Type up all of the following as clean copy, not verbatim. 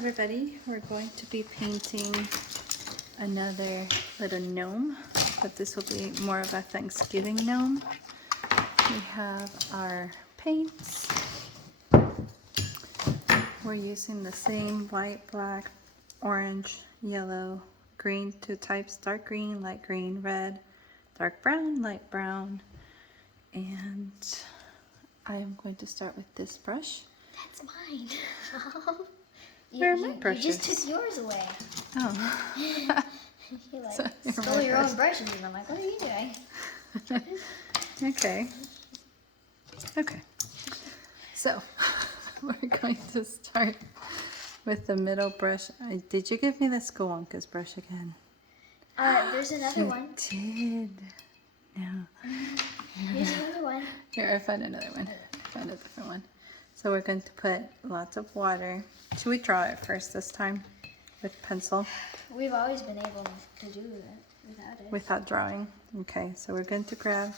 everybody, we're going to be painting another little gnome, but this will be more of a Thanksgiving gnome. We have our paints. We're using the same white, black, orange, yellow, green, two types, dark green, light green, red, dark brown, light brown, and I am going to start with this brush. That's mine. Where are my brushes? You just took yours away. Oh. You like So, stole your own brushes and I'm like, what are you doing? Okay. Okay. So, we're going to start with the middle brush. Did you give me the Skowonka's brush again? There's another one. Did. No. Here's another one. Here, I found another one. I found a different one. So we're going to put lots of water. Should we draw it first this time with pencil? We've always been able to do that without it. Without drawing. Okay, so we're going to grab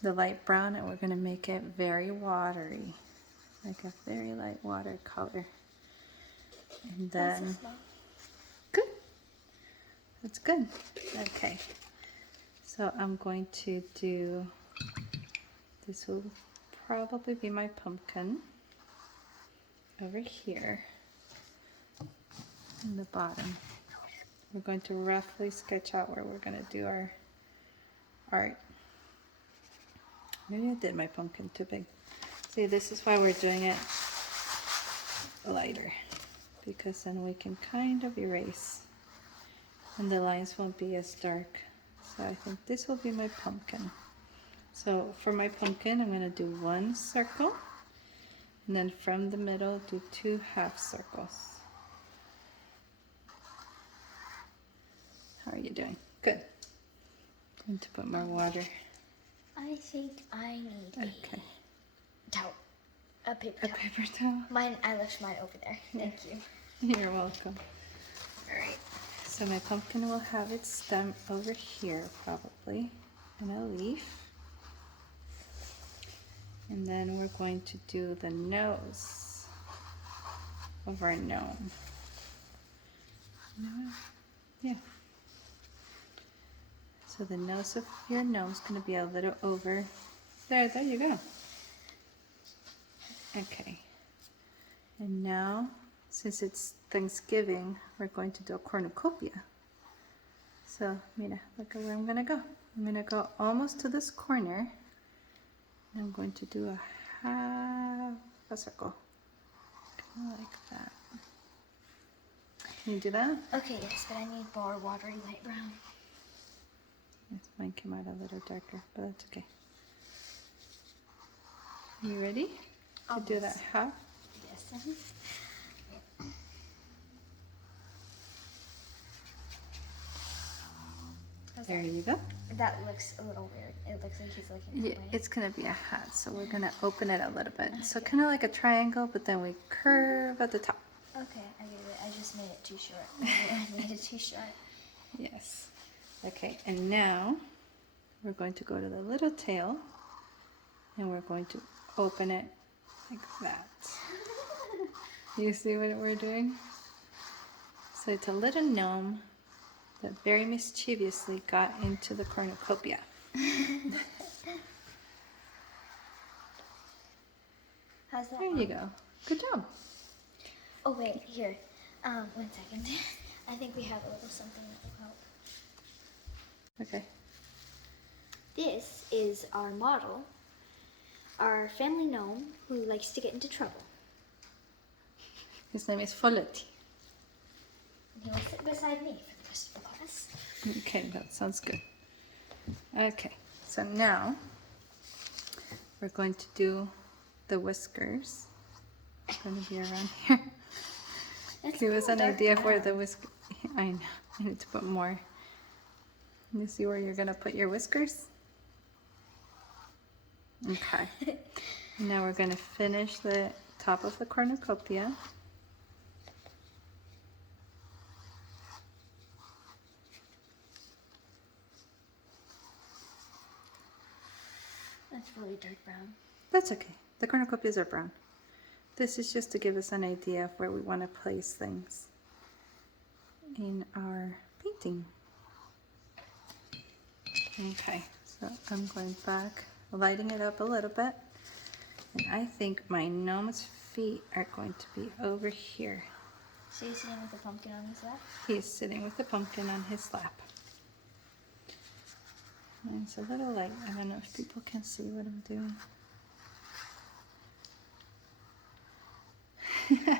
the light brown and we're going to make it very watery. Like a very light watercolor. And then, good. That's good. Okay. So I'm going to do, this will probably be my pumpkin over here in the bottom. We're going to roughly sketch out where we're going to do our art. Maybe I did my pumpkin too big. See, this is why we're doing it lighter, because then we can kind of erase and the lines won't be as dark. So I think this will be my pumpkin. So for my pumpkin, I'm going to do one circle, and then from the middle, do 2 half circles. How are you doing? Good. Going to put more water. I think I need Okay. a towel. A paper A towel. paper towel? I left mine over there. Thank you. You're welcome. Alright, so my pumpkin will have its stem over here probably, and a leaf. And then we're going to do the nose of our gnome. Yeah. So the nose of your gnome is going to be a little over there. There you go. Okay. And now, since it's Thanksgiving, we're going to do a cornucopia. So, mira, look at where I'm going to go. I'm going to go almost to this corner. And I'm going to do a half a circle. Kind of like that. Can you do that? Okay, yes, but I need more watery light brown. Yes, mine came out a little darker, but that's okay. You ready to do that half? Yes. There you go. That looks a little weird. It looks like he's looking Yeah, that way. it's going to be a hat, so we're going to open it a little bit. So kind of like a triangle, but then we curve at the top. Okay, I get it. I just made it too short. I made it too short. Yes. Okay, and now we're going to go to the little tail, and we're going to open it like that. You see what we're doing? So it's a little gnome that very mischievously got into the cornucopia. How's that? There you go. Good job. Oh wait, here. 1 second. I think we have a little something that will help. Okay. This is our model, our family gnome who likes to get into trouble. His name is Folletti. And he will sit beside me for the rest of the class. Okay, that sounds good. Okay, so now we're going to do the whiskers. It's going to be around here. Give us an idea of where the whiskers. I know. I need to put more. You see where you're going to put your whiskers? Okay. Now we're going to finish the top of the cornucopia. That's really dark brown. That's okay. The cornucopias are brown. This is just to give us an idea of where we want to place things in our painting. Okay, so I'm going back, lighting it up a little bit. And I think my gnome's feet are going to be over here. So he's sitting with a pumpkin on his lap? He's sitting with the pumpkin on his lap. And it's a little light. I don't know if people can see what I'm doing.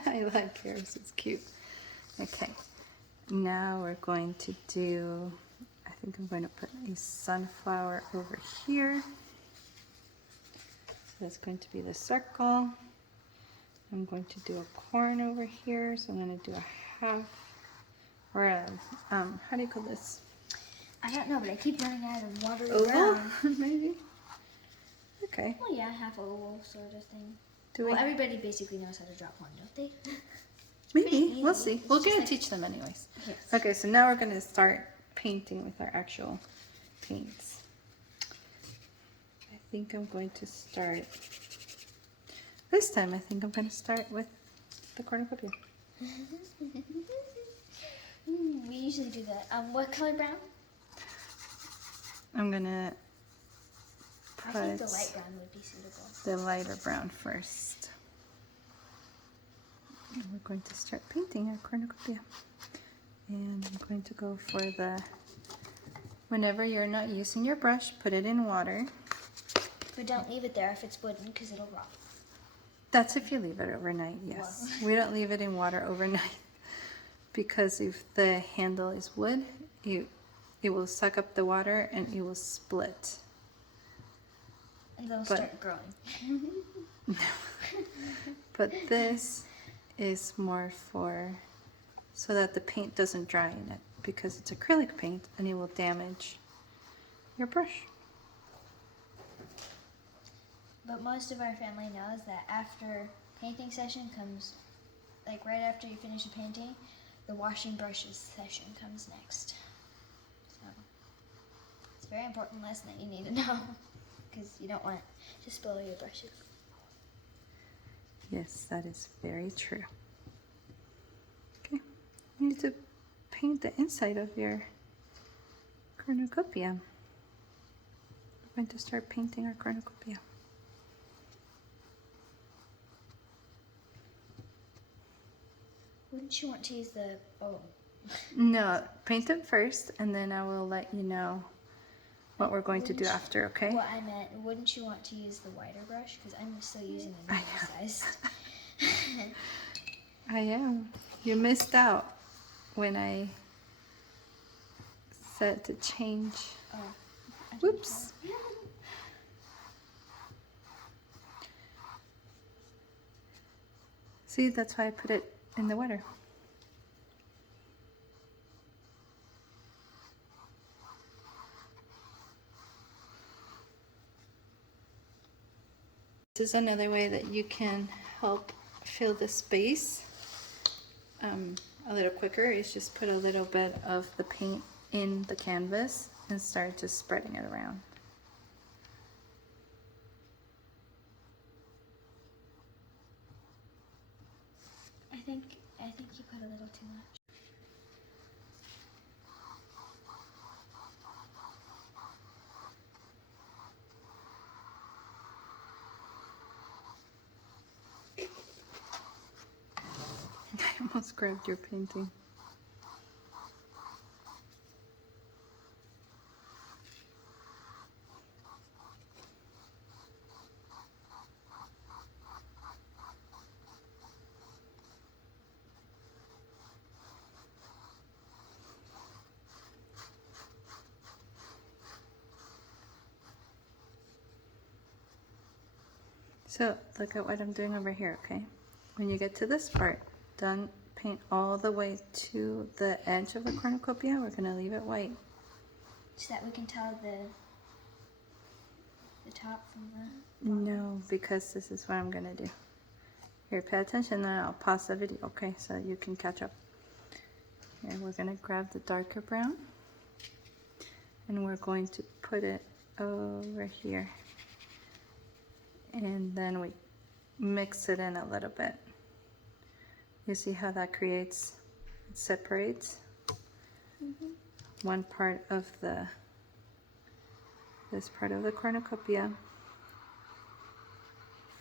I like yours, it's cute. Okay, now we're going to do, I think I'm going to put a sunflower over here. So that's going to be the circle. I'm going to do a corn over here, so I'm going to do a half, or a, how do you call this? I don't know, but I keep running out of watery Oval, brown. maybe? Okay. Well, yeah, half oval sort of thing. Do Well, we? everybody basically knows how to draw corn, don't they? Maybe, pretty we'll easy. see. It's We're just going to like- teach them anyways. Yes. Okay, so now we're going to start painting with our actual paints. I think I'm going to start, this time I think I'm going to start with the cornucopia. We usually do that. What color brown? I'm going to I think the put light brown would be suitable. the lighter brown first. And we're going to start painting our cornucopia. And I'm going to go for the, whenever you're not using your brush, put it in water. But don't leave it there if it's wooden, because it'll rot. That's if you leave it overnight, yes. We don't leave it in water overnight because if the handle is wood, it will suck up the water and it will split. And they'll But- start growing. But this is more for so that the paint doesn't dry in it because it's acrylic paint and it will damage your brush. But most of our family knows that after painting session comes, like right after you finish a painting, the washing brushes session comes next. So it's a very important lesson that you need to know because you don't want to spoil your brushes. Yes, that is very true. Okay, you need to paint the inside of your cornucopia. We're going to start painting our cornucopia. Wouldn't you want to use the, No, paint it first and then I will let you know what we're going to do after, okay? what I meant, wouldn't you want to use the wider brush? Because I'm still using the medium size. I am. You missed out when I said to change. Oh, I didn't Whoops. know. See, that's why I put it in the water. This is another way that you can help fill the space a little quicker is just put a little bit of the paint in the canvas and start just spreading it around. I think you put a little too much. I almost grabbed your painting. So look at what I'm doing over here, okay? When you get to this part, don't paint all the way to the edge of the cornucopia. We're gonna leave it white. So that we can tell the top from the... No, because this is what I'm gonna do. Here, pay attention, then I'll pause the video, okay? So you can catch up. Here, we're gonna grab the darker brown and we're going to put it over here. And then we mix it in a little bit. You see how that creates, it separates one part of this part of the cornucopia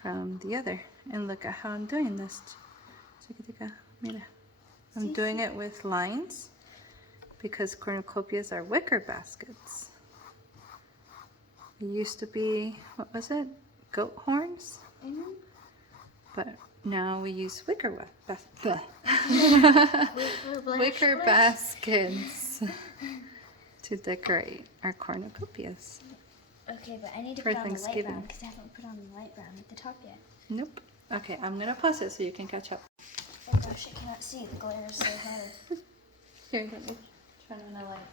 from the other. And look at how I'm doing this. Mira. I'm doing it with lines because cornucopias are wicker baskets. It used to be, what was it? Goat horns? But now we use wicker baskets to decorate our cornucopias. Okay, but I need to For put on the light Thanksgiving. brown because I haven't put on the light brown at the top yet. Nope. Okay, I'm gonna pause it so you can catch up. Oh gosh, I cannot see. The glare is so hard. Here, let me turn on the light.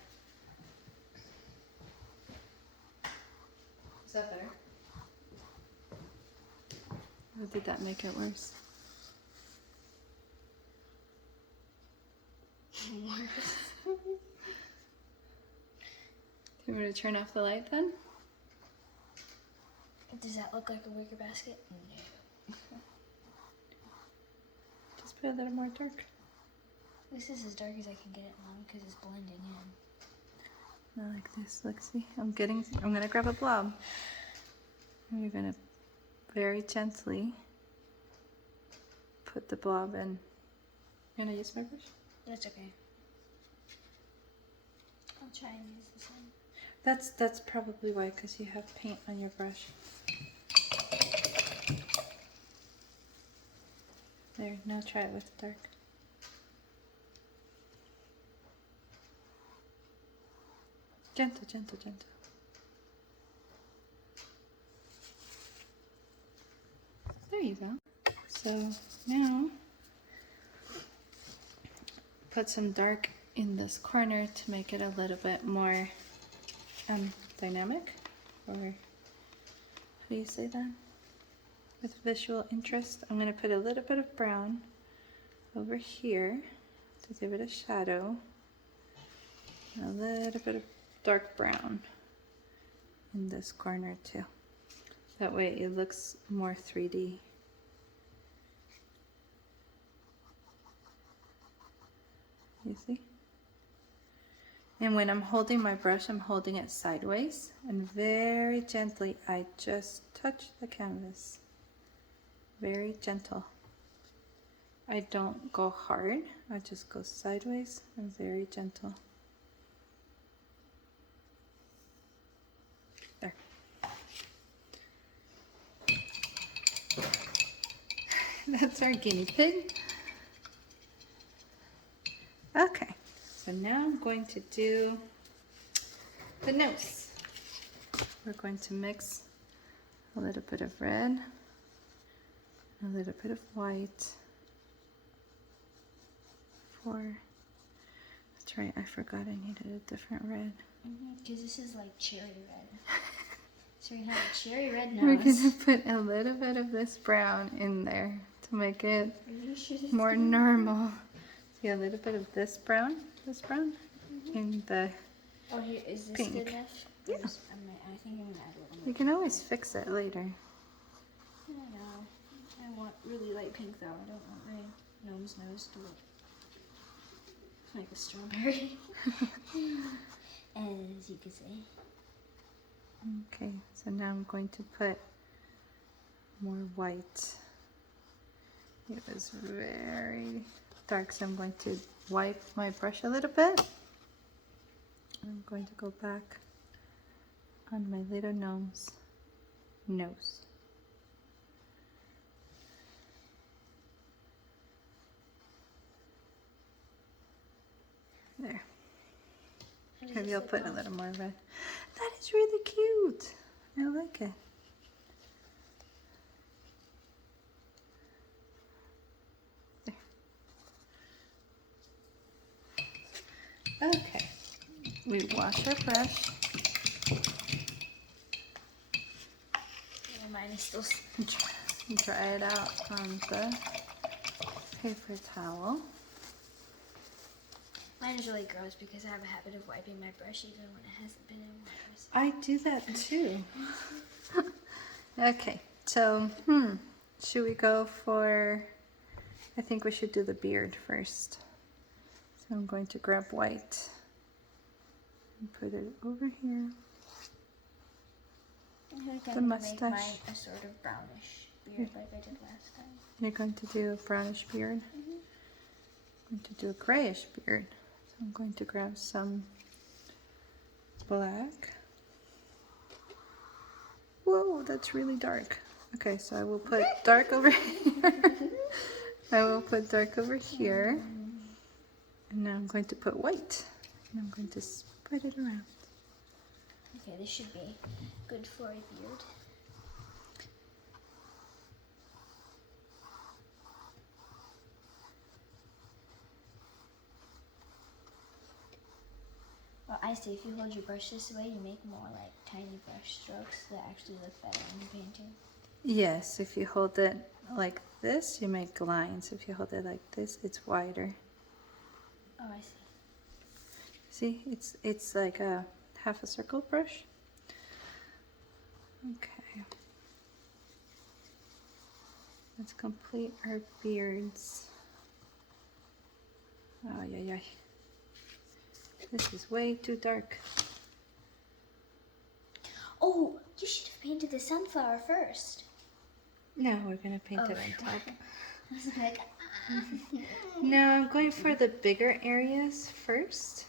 Is that better? Or did that make it worse? Do you want me to turn off the light then? Does that look like a wicker basket? No. Just put a little more dark. This is as dark as I can get it now because it's blending in. Not like this. Look, see, I'm gonna grab a blob. And you're gonna very gently put the blob in. You gonna use my brush? That's okay. I'll try and use this one. That's probably why, because you have paint on your brush. There, now try it with the dark. Gentle, gentle, gentle. There you go. So now put some dark in this corner to make it a little bit more dynamic, or how do you say that? With visual interest. I'm going to put a little bit of brown over here to give it a shadow, and a little bit of dark brown in this corner too. That way it looks more 3D. You see? And when I'm holding my brush, I'm holding it sideways, and very gently I just touch the canvas. Very gentle. I don't go hard, I just go sideways and very gentle. There. That's our guinea pig. Okay, so now I'm going to do the nose. We're going to mix a little bit of red, a little bit of white. That's right, I forgot I needed a different red. Because this is like cherry red. So we have a cherry red nose. We're gonna put a little bit of this brown in there to make it more normal. See, a little bit of this brown, in the Oh, here, is this pink. good enough? Yeah. I think I'm gonna add a little more. You can always fix it later. I don't know. I want really light pink though. I don't want my gnome's nose to look like a strawberry. As you can see. Okay, so now I'm going to put more white. It was very dark, so I'm going to wipe my brush a little bit. I'm going to go back on my little gnome's nose. There. Maybe I'll put a little more red. That is really cute. I like it. There. Okay. We wash our brush. Yeah, mine is still. Dry it out on the paper towel. Mine is really gross because I have a habit of wiping my brush even when it hasn't been in water. I do that too. Okay, so should we go for, I think we should do the beard first. So I'm going to grab white and put it over here. I think The I'm gonna mustache. make mine a sort of brownish beard like I did last time. You're going to do a brownish beard. I'm going to do a grayish beard. So I'm going to grab some black. Whoa, that's really dark. Okay, so I will put dark over here. I will put dark over here. And now I'm going to put white. And I'm going to spread it around. Okay, this should be good for a beard. Well, I see, if you hold your brush this way, you make more like tiny brush strokes that actually look better in the painting. Yes, if you hold it like this, you make lines. If you hold it like this, it's wider. Oh, I see. See, it's like a half a circle brush. Okay. Let's complete our beards. Oh, yeah. This is way too dark. Oh, you should have painted the sunflower first. No, we're gonna paint it on top. I was like, No, I'm going for the bigger areas first.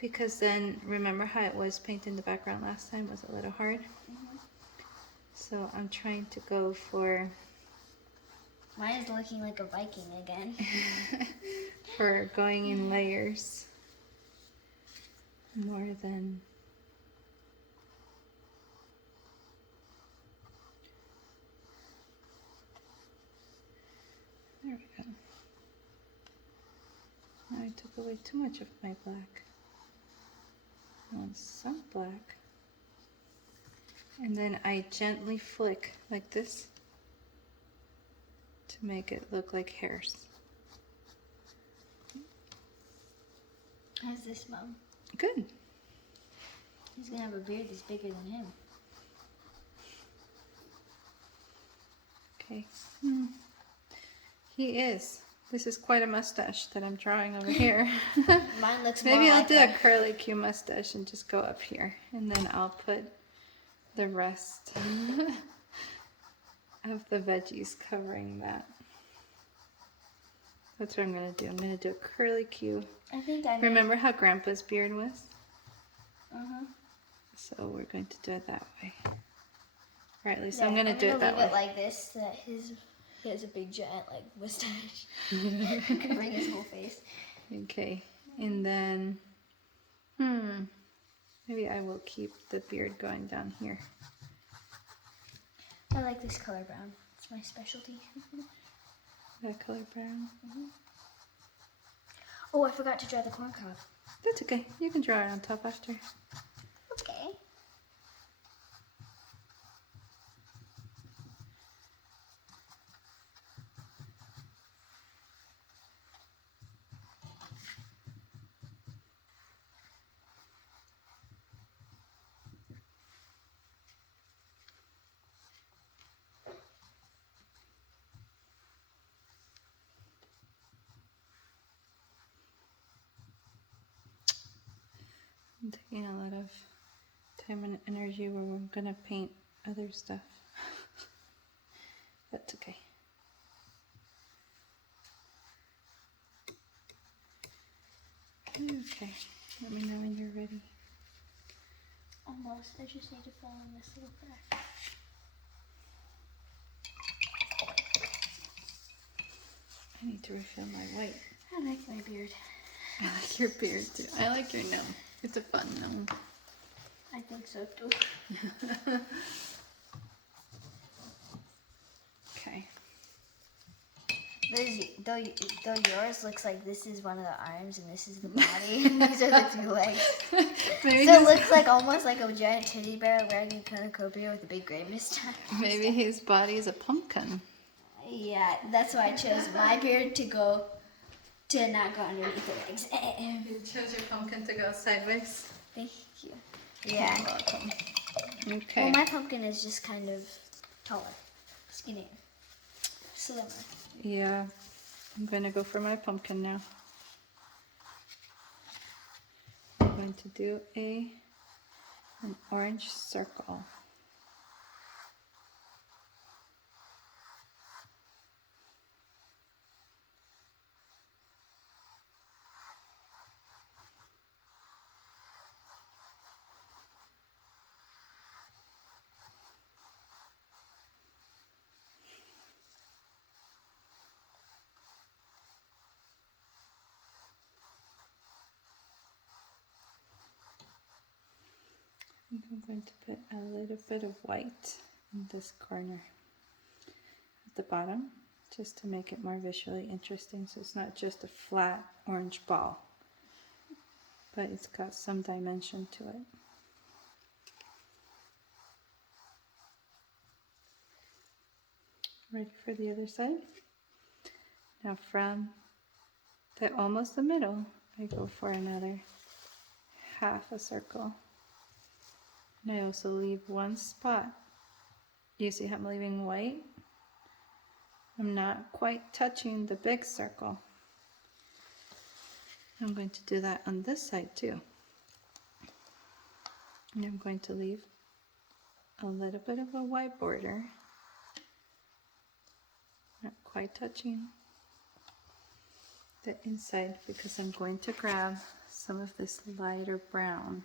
Because then, remember how it was painting the background last time? It was a little hard. So I'm trying to go for... Mine is looking like a Viking again. for going in layers. More than... There we go. Now I took away too much of my black. I want some black. And then I gently flick like this to make it look like hairs. How's this, Mom? Good. He's gonna have a beard that's bigger than him. Okay. He is. This is quite a mustache that I'm drawing over here. Mine looks Maybe more I'll like do a curly Q mustache and just go up here. And then I'll put the rest of the veggies covering that. That's what I'm going to do. I'm going to do a curly Q. I think I Remember how Grandpa's beard was? Uh-huh. So we're going to do it that way. Or at least I'm going to do it that way. Leave it like this, so that he has a big giant like mustache covering his whole face. Okay, and then, maybe I will keep the beard going down here. I like this color brown. It's my specialty. That color brown. Oh, I forgot to draw the corn cob. That's okay. You can draw it on top after. Okay. I'm taking a lot of time and energy where we're gonna paint other stuff. That's okay. Okay, let me know when you're ready. Almost. I just need to fill in this little crack. I need to refill my white. I like my beard. I like your beard too. I like your gnome. It's a fun gnome. I think so too. Okay. Though yours looks like this is one of the arms and this is the body and these are the two legs. Maybe So it looks like almost like a giant teddy bear wearing a cornucopia with a big gray mustache. maybe his body is a pumpkin. Yeah, that's why I chose my beard to not go underneath the legs. You chose your pumpkin to go sideways. Thank you. Yeah. You're welcome. Okay. Well, my pumpkin is just kind of taller, skinnier. slimmer. Yeah, I'm going to go for my pumpkin now. I'm going to do an orange circle. I'm going to put a little bit of white in this corner at the bottom, just to make it more visually interesting, so it's not just a flat orange ball, but it's got some dimension to it. Ready for the other side? Now from almost the middle, I go for another half a circle. And I also leave one spot. You see how I'm leaving white? I'm not quite touching the big circle. I'm going to do that on this side too. And I'm going to leave a little bit of a white border. Not quite touching the inside, because I'm going to grab some of this lighter brown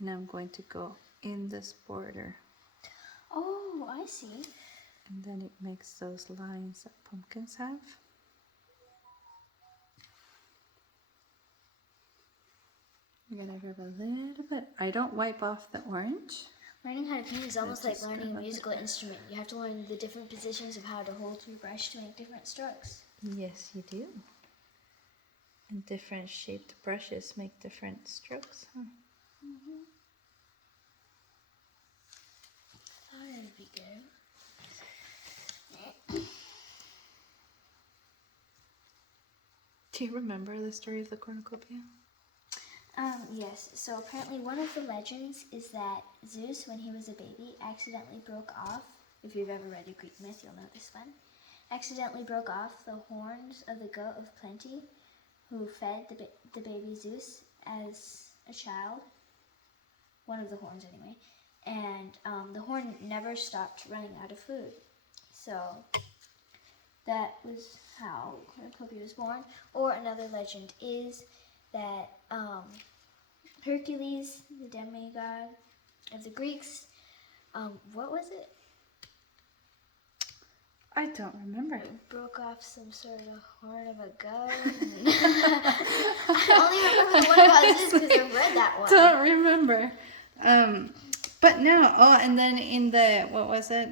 and I'm going to go in this border. Oh, I see. And then it makes those lines that pumpkins have. I'm gonna grab a little bit. I don't wipe off the orange. Learning how to paint is almost like just learning a grab musical instrument. You have to learn the different positions of how to hold your brush to make different strokes. Yes, you do. And different shaped brushes make different strokes, huh? That would be good. Do you remember the story of the cornucopia? Yes. So apparently one of the legends is that Zeus, when he was a baby, accidentally broke off, if you've ever read a Greek myth, you'll know this one, accidentally broke off the horns of the goat of plenty, who fed the baby Zeus as a child, one of the horns anyway, and the horn never stopped running out of food. So that was how Cornucopia was born. Or another legend is that Hercules, the demigod of the Greeks, what was it? I don't remember. Broke off some sort of horn of a goat. I only remember the one about Zeus because I read that one. Don't remember. But no, and then in the, what was it?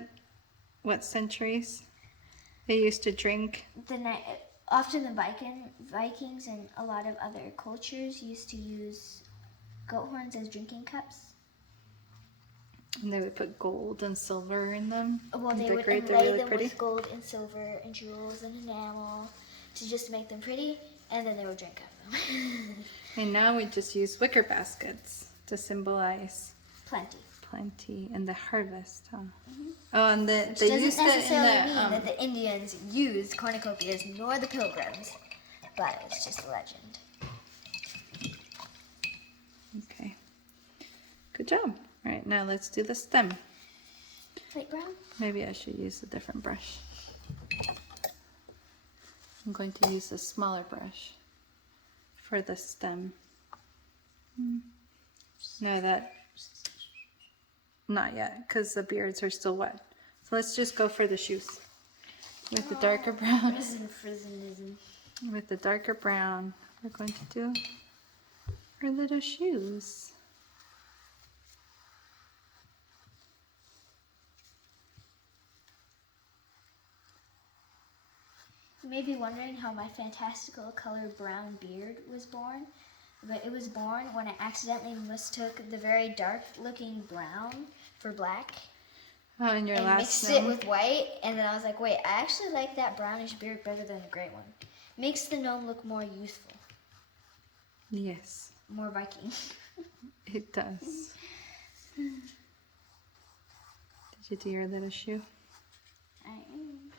What centuries? They used to drink. Often the Vikings and a lot of other cultures used to use goat horns as drinking cups. And they would put gold and silver in them. Well, and they would decorate them inlay really them pretty. with gold and silver and jewels and enamel to just make them pretty, and then they would drink out of them. And now we just use wicker baskets to symbolize Plenty. and the harvest, huh? Mm-hmm. Oh, and they doesn't used necessarily it in the, mean that the Indians used cornucopias nor the Pilgrims, but it's just a legend. Okay. Good job. All right, now let's do the stem. Light brown? Maybe I should use a different brush. I'm going to use a smaller brush for the stem. No, not yet, because the beards are still wet. So let's just go for the shoes with the darker brown. Frizzenism. With the darker brown, we're going to do our little shoes. You may be wondering how my fantastical colored brown beard was born, but it was born when I accidentally mistook the very dark looking brown for black. Oh, and last mixed gnome. It with white, and then I was like, wait, I actually like that brownish beard better than the gray one. Makes the gnome look more youthful. Yes. More Viking. It does. Did you do your little shoe? I am.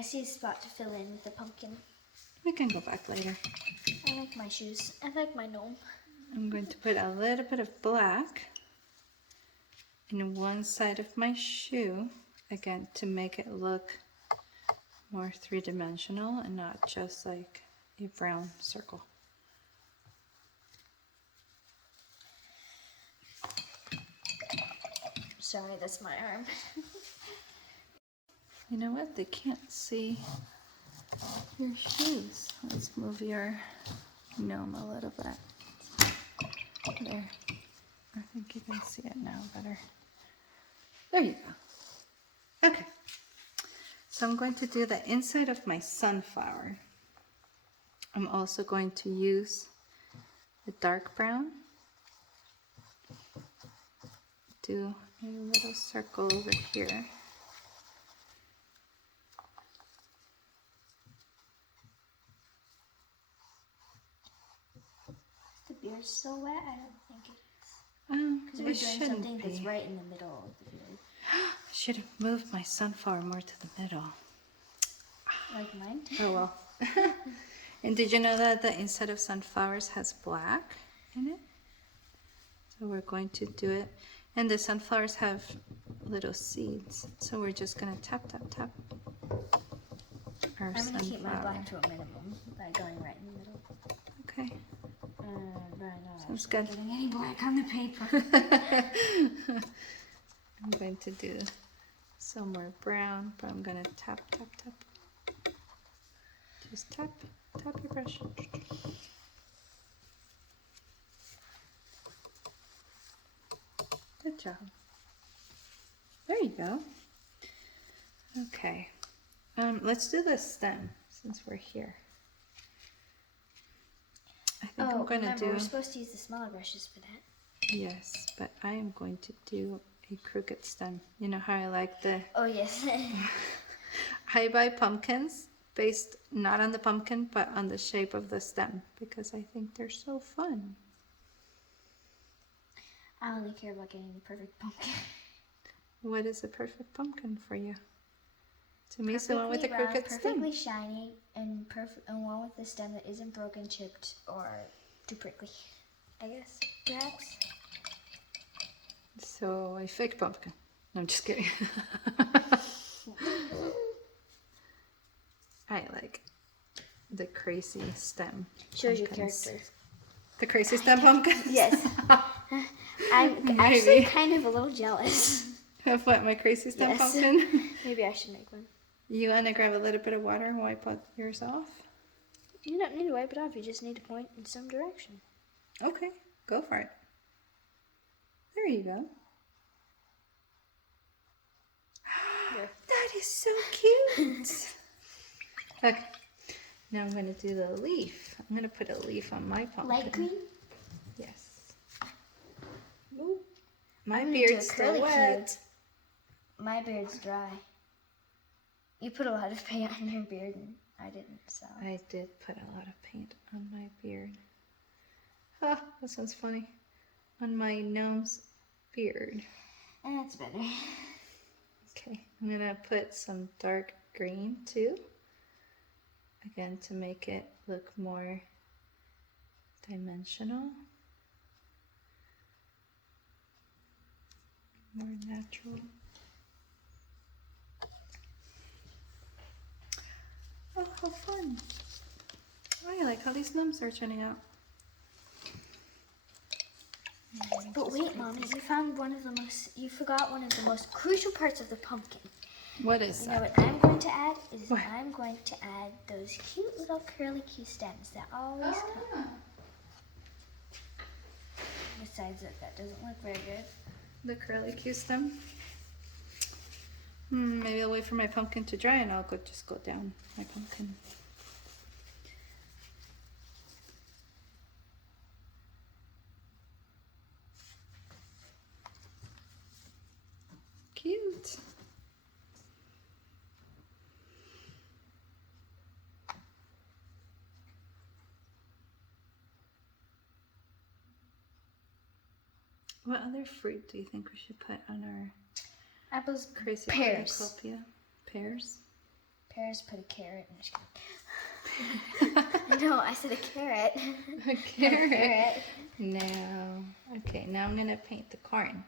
I see a spot to fill in with the pumpkin. We can go back later. I like my shoes. I like my gnome. I'm going to put a little bit of black in one side of my shoe, again, to make it look more three-dimensional and not just like a brown circle. Sorry, that's my arm. You know what? They can't see your shoes. Let's move your gnome a little bit. There. I think you can see it now better. There you go. Okay. So I'm going to do the inside of my sunflower. I'm also going to use the dark brown. Do a little circle over here. The beard's still wet? I don't think it is. Because It we're doing shouldn't something that's be. right in the middle of the beard. I should have moved my sunflower more to the middle. Like mine? Oh well. And did you know that the inside of sunflowers has black in it? So we're going to do it. And the sunflowers have little seeds. So we're just going to tap, tap, tap our I'm going to keep my sunflower. black to a minimum by going right in the middle. Okay. Sounds Not good. getting any black on the paper. I'm going to do some more brown, but I'm going to tap, tap, tap. Just tap, tap your brush. Good job. There you go. Okay. Let's do the stem since we're here. I think I'm going to remember, do... we're supposed to use the smaller brushes for that. Yes, but I am going to do a crooked stem. You know how I like the... Oh, yes. I buy pumpkins based not on the pumpkin, but on the shape of the stem because I think they're so fun. I only care about getting the perfect pumpkin. What is a perfect pumpkin for you? To me, it's the one with the Perfectly round, crooked stem. perfectly shiny, and one with the stem that isn't broken, chipped, or too prickly. I guess, perhaps. So a fake pumpkin. No, I'm just kidding. I like the crazy stem. Shows your pumpkins. character. The crazy stem pumpkins? Yes. I'm Maybe. actually kind of a little jealous. Of what, my crazy stem Yes. pumpkin? Maybe I should make one. You want to grab a little bit of water and wipe yours off? You don't need to wipe it off. You just need to point in some direction. Okay, go for it. There you go. There. That is so cute. Okay, now I'm going to do the leaf. I'm going to put a leaf on my pumpkin. Light green? Yes. Ooh, my I'm gonna do a beard's still curly wet. cue. My beard's dry. You put a lot of paint on your beard, and I didn't, so. I did put a lot of paint on my beard. Ah, that sounds funny. On my gnome's beard. That's better. Okay, I'm gonna put some dark green too. Again, to make it look more dimensional. More natural. Oh, how fun. Oh, I like how these gnomes are turning out. But wait, Mommy, you forgot one of the most crucial parts of the pumpkin. What is You know that? what I'm going to add is What? I'm going to add those cute little curly Q stems that always come. Besides that doesn't look very good. The curly Q stem. Maybe I'll wait for my pumpkin to dry and I'll just go down my pumpkin. Cute. What other fruit do you think we should put on our Apples, crazy pears. cornucopia? Pears? Paris put a carrot. I'm just kidding. No, I said a carrot. A carrot. No. Okay, now I'm gonna paint the corn.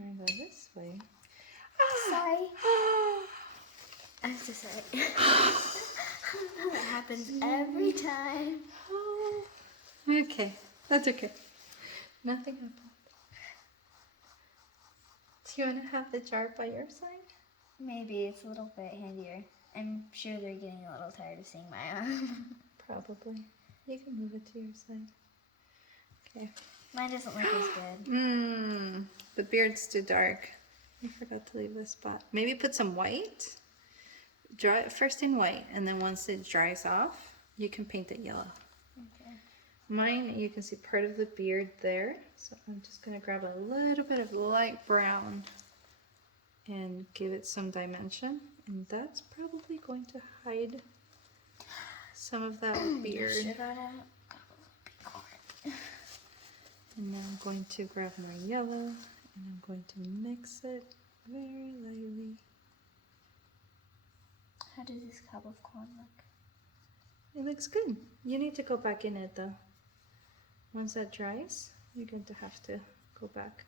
I'm gonna go this way. Sorry. I'm so sorry. That happens every time. Okay, that's okay. Nothing happened. Do you want to have the jar by your side? Maybe it's a little bit handier. I'm sure they're getting a little tired of seeing my arm. Probably. You can move it to your side. Okay. Mine doesn't look as good. The beard's too dark. I forgot to leave this spot. Maybe put some white. Draw it first in white, and then once it dries off, you can paint it yellow. Okay. Mine, you can see part of the beard there. So I'm just going to grab a little bit of light brown and give it some dimension. And that's probably going to hide some of that beard. And now I'm going to grab more yellow and I'm going to mix it very lightly. How does this cup of corn look? It looks good. You need to go back in it though. Once that dries, you're going to have to go back.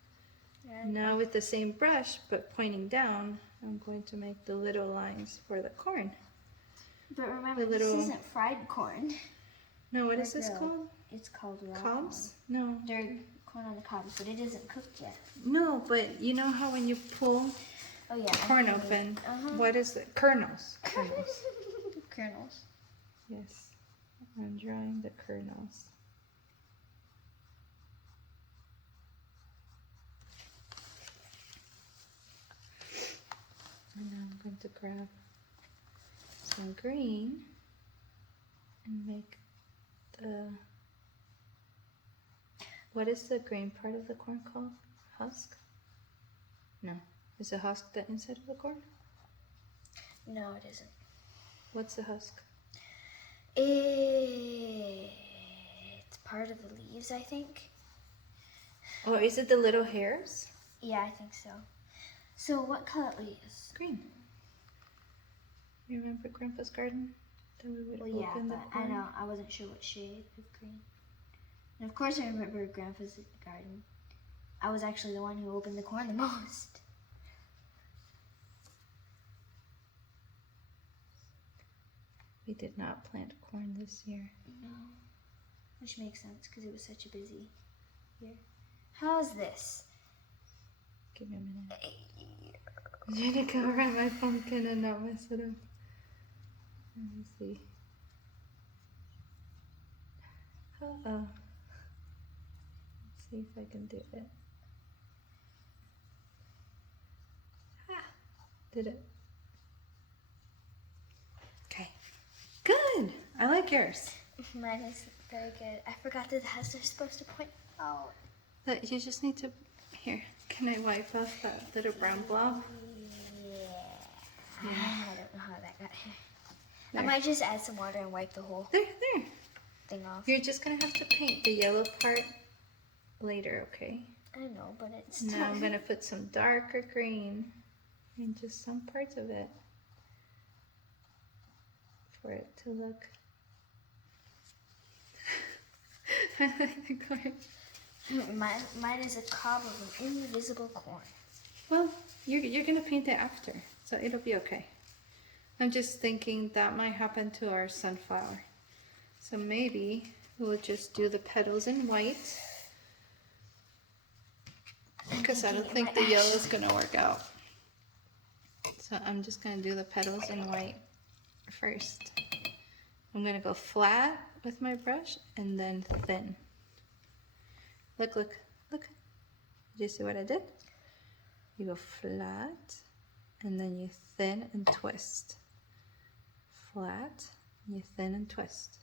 Yeah. Now with the same brush, but pointing down, I'm going to make the little lines for the corn. But remember, The little- this isn't fried corn. No, what Or is this grilled. called? It's called raw Cobs? No. corn. They're corn on the cobs, but it isn't cooked yet. No, but you know how when you pull Oh yeah. corn open, Uh-huh. what is it? Kernels. Kernels. Kernels. Yes. I'm drawing the kernels. And now I'm going to grab some green and make the, what is the green part of the corn called? Husk? No. Is the husk the inside of the corn? No, it isn't. What's the husk? It's part of the leaves, I think. Or is it the little hairs? Yeah, I think so. So what color leaves? Green. You remember Grandpa's garden? That we would Well, yeah, open the but I corn? know. I wasn't sure what shade of green. And of course I remember Grandpa's garden. I was actually the one who opened the corn the most. We did not plant corn this year. No. Which makes sense because it was such a busy year. How's this? Give me a minute. I'm trying to go around my pumpkin and not mess it up. Let me see. Uh-oh. Let's see if I can do it. Ah, did it. Okay. Good. I like yours. Mine is very good. I forgot that they're supposed to point out. But you just need to... Here, can I wipe off that little brown blob? Yeah. I don't know how that got here. There. I might just add some water and wipe the whole There. thing off. You're just gonna have to paint the yellow part later, okay? I know, but it's Now I'm gonna put some darker green in just some parts of it for it to look. I like the corn. Mine is a cob of an invisible corn. Well, you're gonna paint it after, so it'll be okay. I'm just thinking that might happen to our sunflower. So maybe we'll just do the petals in white. Because I don't think the yellow is gonna work out. So I'm just gonna do the petals in white first. I'm gonna go flat with my brush and then thin. Look. Did you see what I did? You go flat and then you thin and twist. Flat, you thin and twist.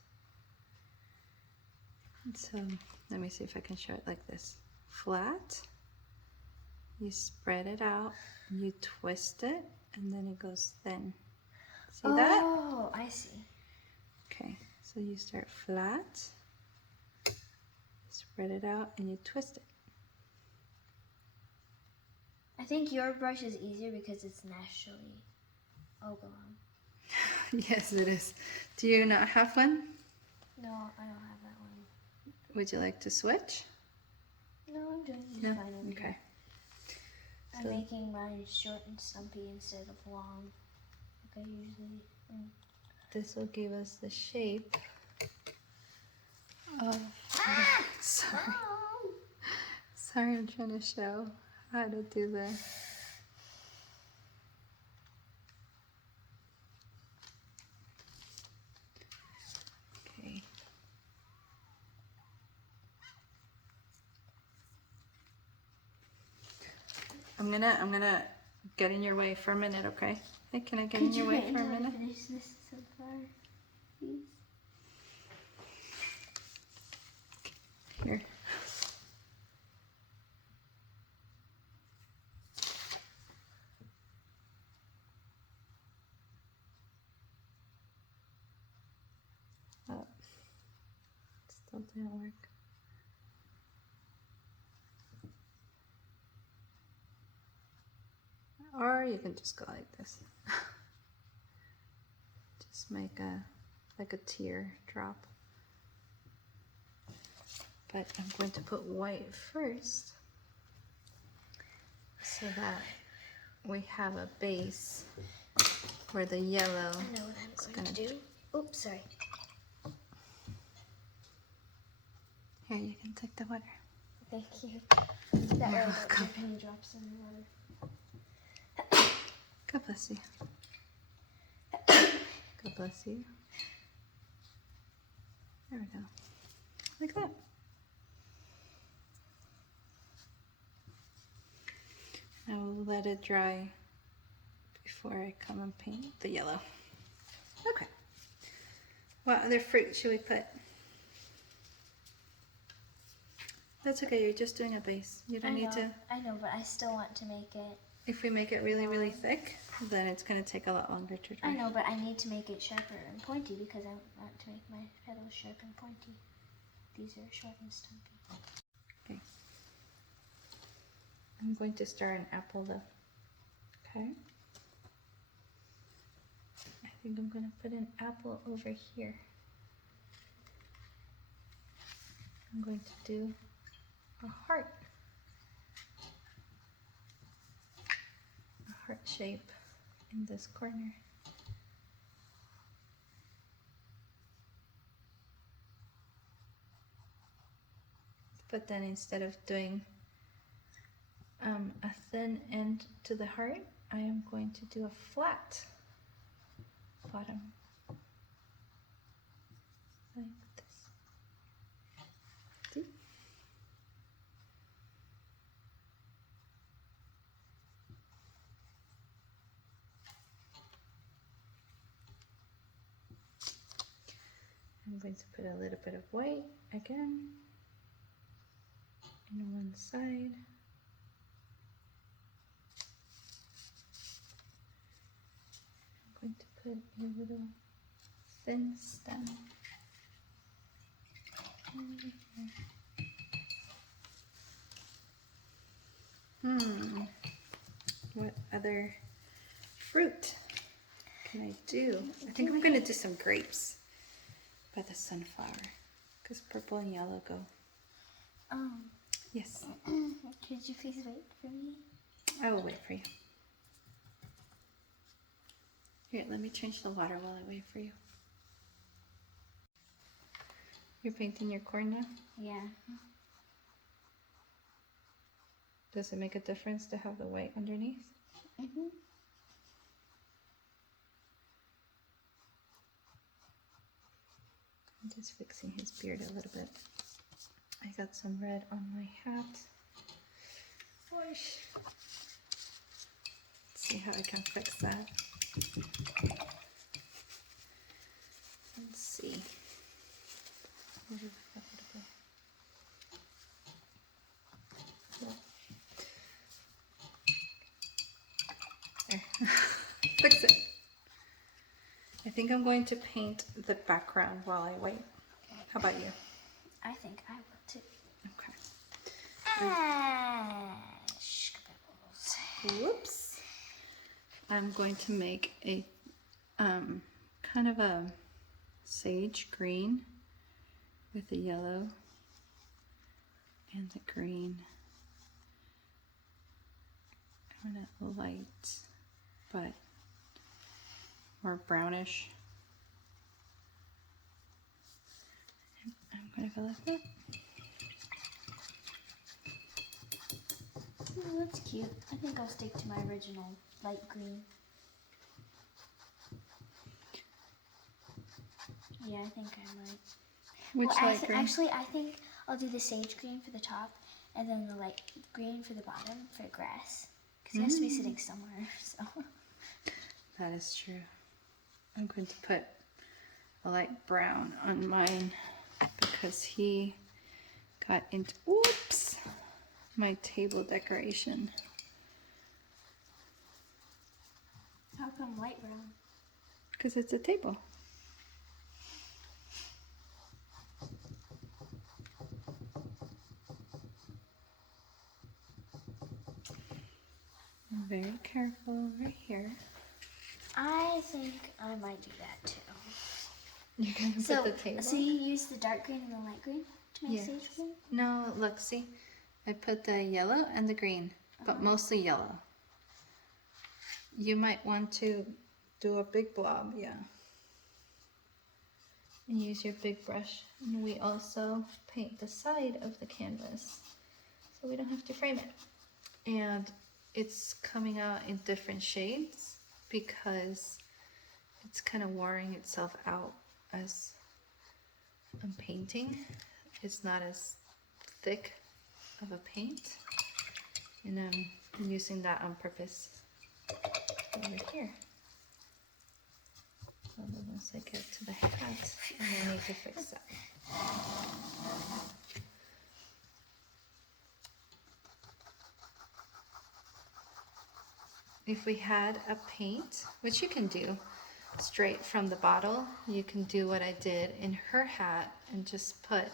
And so let me see if I can show it like this. Flat, you spread it out, you twist it, and then it goes thin. See that? Oh, I see. Okay, so you start flat, spread it out, and you twist it. I think your brush is easier because it's naturally oblong. Yes, it is. Do you not have one? No, I don't have that one. Would you like to switch? No, I'm doing just No? fine over Okay. here. I'm So- making mine short and stumpy instead of long, like I usually am. This will give us the shape of... Sorry. Oh. Sorry, I'm trying to show how to do the... Okay. I'm gonna get in your way for a minute, okay? Hey, can I get in your way for a minute? Finish this so far, please? Here. Oh, still didn't work. Or you can just go like this. Just make like a tear drop. But I'm going to put white first so that we have a base where the yellow I know what is I'm going to do. Oops, sorry. Here, you can take the water. Thank you. That way the dripping drops in the water. God bless you. God bless you. There we go. Like that. I will let it dry before I come and paint the yellow. Okay. What other fruit should we put? That's okay, you're just doing a base. You don't need to... I know, but I still want to make it... If we make it really, really thick, then it's going to take a lot longer to dry. I know, but I need to make it sharper and pointy because I want to make my petals sharp and pointy. These are short and stumpy. Okay. I'm going to start an apple though. Okay. I think I'm going to put an apple over here. I'm going to do a heart. A heart shape in this corner. But then instead of doing a thin end to the heart, I am going to do a flat bottom. Like this. See? I'm going to put a little bit of white again on one side. I'm going to put a little thin stem over here. What other fruit can I do? I think I'm going to do some grapes by the sunflower because purple and yellow go. Yes. Could you please wait for me? I will wait for you. Here, let me change the water while I wait for you. You're painting your corn now? Yeah. Does it make a difference to have the white underneath? Mm-hmm. I'm just fixing his beard a little bit. I got some red on my hat. Let's see how I can fix that. Let's see. Where did that go? There. Fix it. I think I'm going to paint the background while I wait. How about you? I think I will too. Okay. Ash pebbles. Whoops. I'm going to make a kind of a sage green with the yellow and the green. Kind of light, but more brownish. And I'm going to go like that. Oh, that's cute. I think I'll stick to my original light green. Yeah, I think I might. Which light green? Actually, I think I'll do the sage green for the top, and then the light green for the bottom for grass. Because it has to be sitting somewhere, so. That is true. I'm going to put a light brown on mine because he got into, whoops, my table decoration. How come light brown? Because it's a table. I'm very careful over here. I think I might do that too. You're going to put the table? So you use the dark green and the light green to make Yes. sage green? No, look, see? I put the yellow and the green, but mostly yellow. You might want to do a big blob, yeah. And use your big brush. And we also paint the side of the canvas so we don't have to frame it. And it's coming out in different shades because it's kind of wearing itself out as I'm painting. It's not as thick of a paint, and I'm using that on purpose over here. So then once I get to the hat, I need to fix that. If we had a paint, which you can do straight from the bottle, you can do what I did in her hat and just put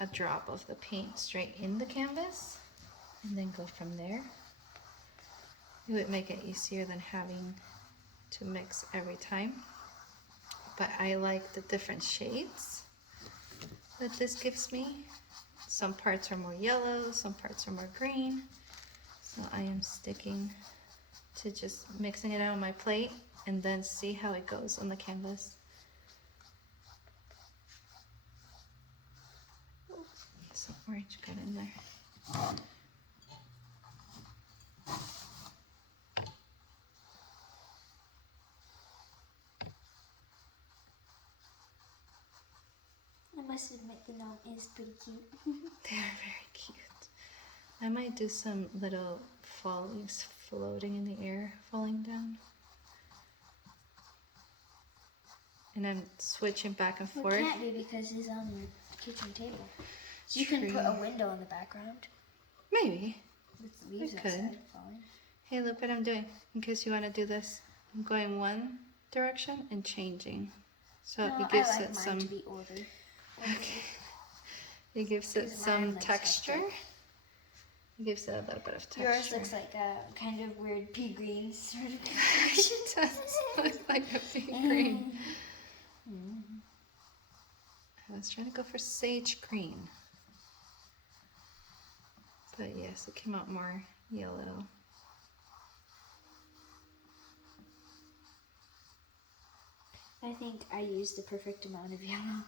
a drop of the paint straight in the canvas and then go from there. It would make it easier than having to mix every time. But I like the different shades that this gives me. Some parts are more yellow, some parts are more green. So I am sticking to just mixing it out on my plate and then see how it goes on the canvas. Some orange got in there. I must admit the gnome is pretty cute. They are very cute. I might do some little follies floating in the air, falling down. And I'm switching back and Well, forth. it can't be because he's on the kitchen table. So you can put a window in the background Maybe. with leaves I could. outside falling. Hey, look what I'm doing. In case you want to do this, I'm going one direction and changing. So No, it gives I like it mine some. to be ordered. Okay. It gives it Because some mine looks texture. hectic. It gives it a little bit of texture. Yours looks like a kind of weird pea green sort of. It does look like a pea green. I was trying to go for sage green. But yes, it came out more yellow. I think I used the perfect amount of yellow.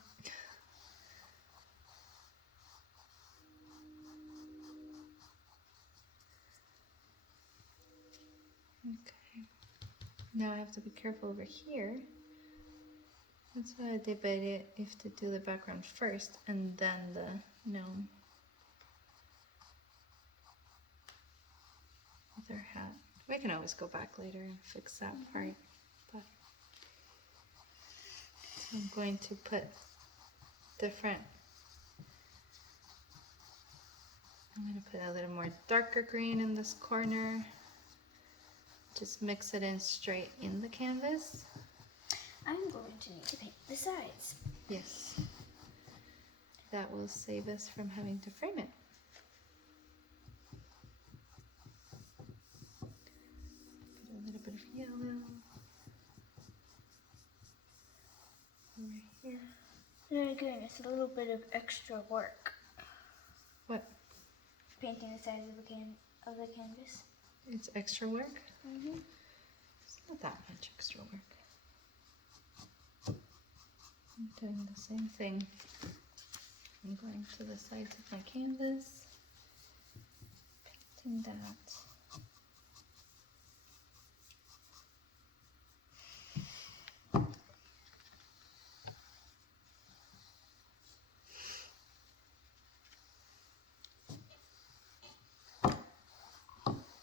Okay. Now I have to be careful over here. That's why I debated if to do the background first and then the gnome. With her hat. We can always go back later and fix that part. But so I'm going to put different. I'm going to put a little more darker green in this corner. Just mix it in straight in the canvas. I'm going to need to paint the sides. Yes. That will save us from having to frame it. it's a little bit of extra work. What? Painting the sides of the canvas. It's extra work? Mm-hmm. It's not that much extra work. I'm doing the same thing. I'm going to the sides of my canvas, painting that.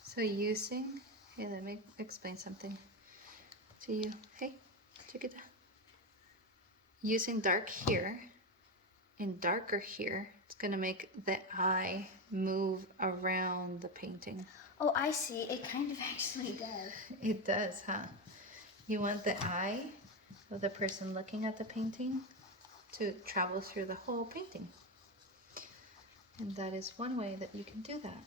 So using, hey, let me explain something to you. Hey, check it out. Using dark here and darker here, it's gonna make the eye move around the painting. Oh, I see. It kind of actually does. It does, huh? You want the eye of the person looking at the painting to travel through the whole painting. And that is one way that you can do that.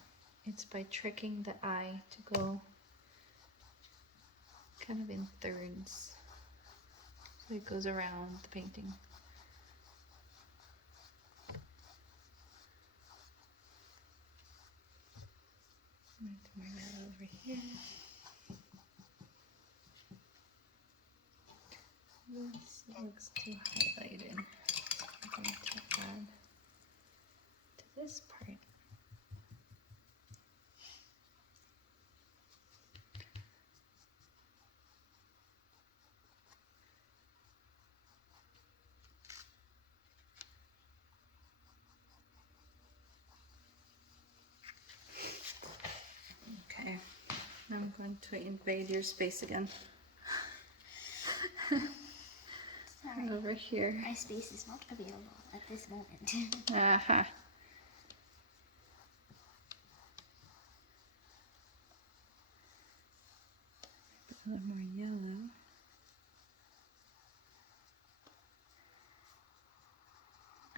It's by tricking the eye to go kind of in thirds. So it goes around the painting. More yellow over here. This looks too highlighted. I'm going to add to this part. Okay, now I'm going to invade your space again. Sorry. Over here. My space is not available at this moment. Uh-huh. A little more yellow.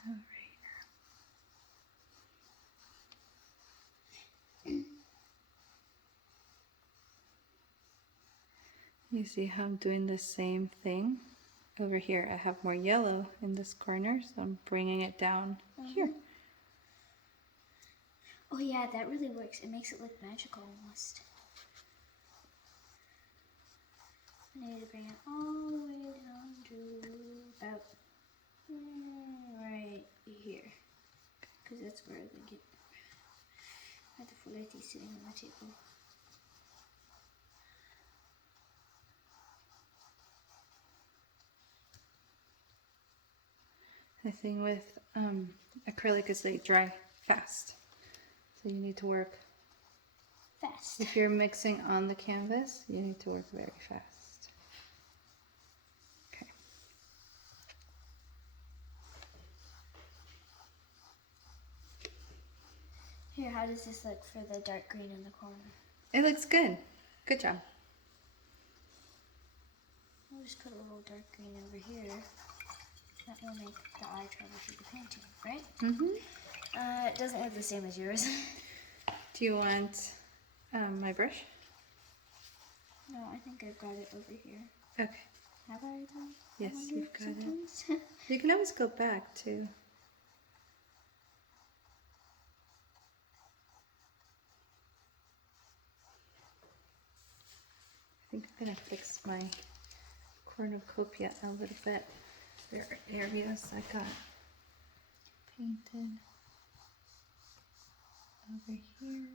All right. You see how I'm doing the same thing? Over here, I have more yellow in this corner, so I'm bringing it down here. Oh yeah, that really works. It makes it look magical almost. I need to bring it all the way down to about right here. Because that's where the fillet is sitting on the table. The thing with acrylic is they dry fast. So you need to work, Fast. if you're mixing on the canvas, you need to work very fast. Okay. Here, how does this look for the dark green in the corner? It looks good. Good job. I'll just put a little dark green over here. That will make the eye travel through the painting, right? Mm-hmm. It doesn't look the same as yours. Do you want my brush? No, I think I've got it over here. Okay. Have I done? Yes, you've got it. it. You can always go back too. I think I'm gonna fix my cornucopia a little bit. There are areas I got painted over here.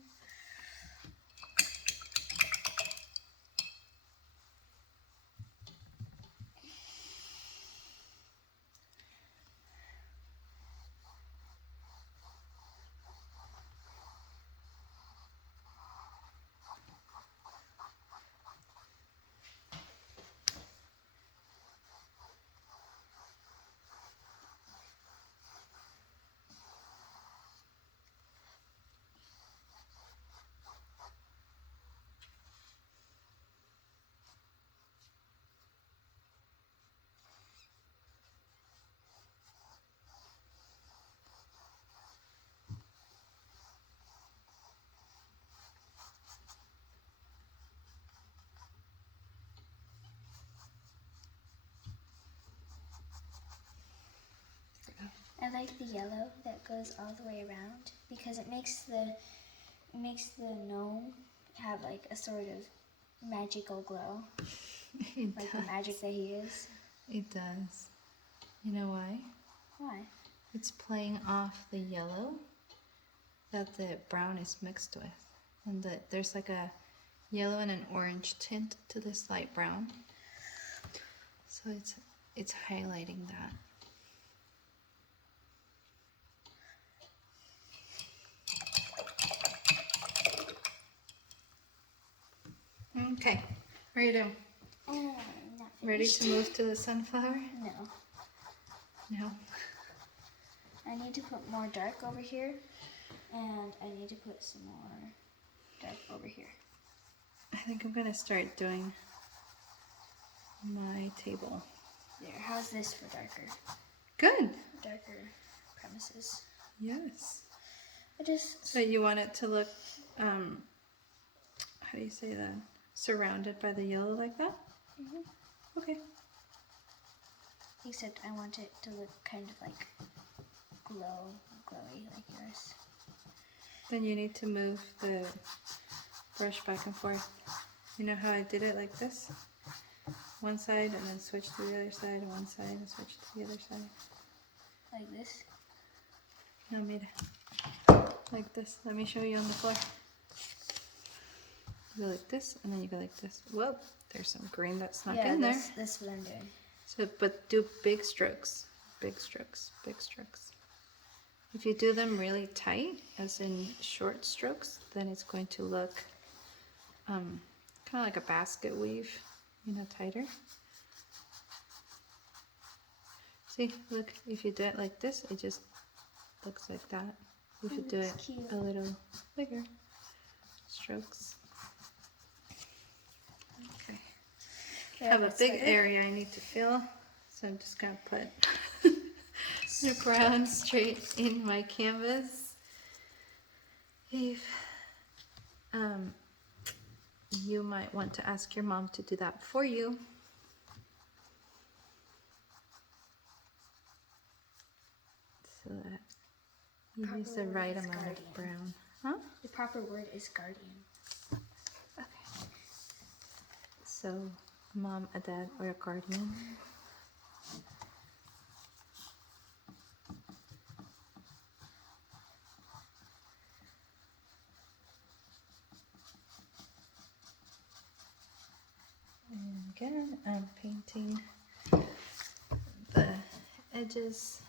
I like the yellow that goes all the way around because it makes the gnome have like a sort of magical glow, like the magic that he is. It does. You know why? Why? It's playing off the yellow that the brown is mixed with. And there's like a yellow and an orange tint to this light brown. So it's highlighting that. Okay, how are you doing? Not Ready finished. to move to the sunflower? No. No. I need to put more dark over here, and I need to put some more dark over here. I think I'm gonna start doing my table. There, how's this for darker? Good. Darker premises. Yes. I just, So you want it to look, how do you say that? Surrounded by the yellow like that? Okay. except I want it to look kind of like glowy like yours. Then you need to move the brush back and forth. You know how I did it like this? One side and then switch to the other side, and one side and switch to the other side. Like this? No, mira. Like this. Let me show you on the floor. You go like this, and then you go like this. Whoa, there's some green that snuck in there. That's what I'm doing. So, but do big strokes. Big strokes. Big strokes. If you do them really tight, as in short strokes, then it's going to look kind of like a basket weave, tighter. See, look, if you do it like this, it just looks like that. If you do it cute. a little bigger, strokes. Okay. I have a big area I need to fill, so I'm just going to put the brown straight in my canvas. If you might want to ask your mom to do that for you. So that you use the right amount of brown. Huh? The proper word is guardian. Okay. So, mom, a dad, or a guardian. And again, I'm painting the edges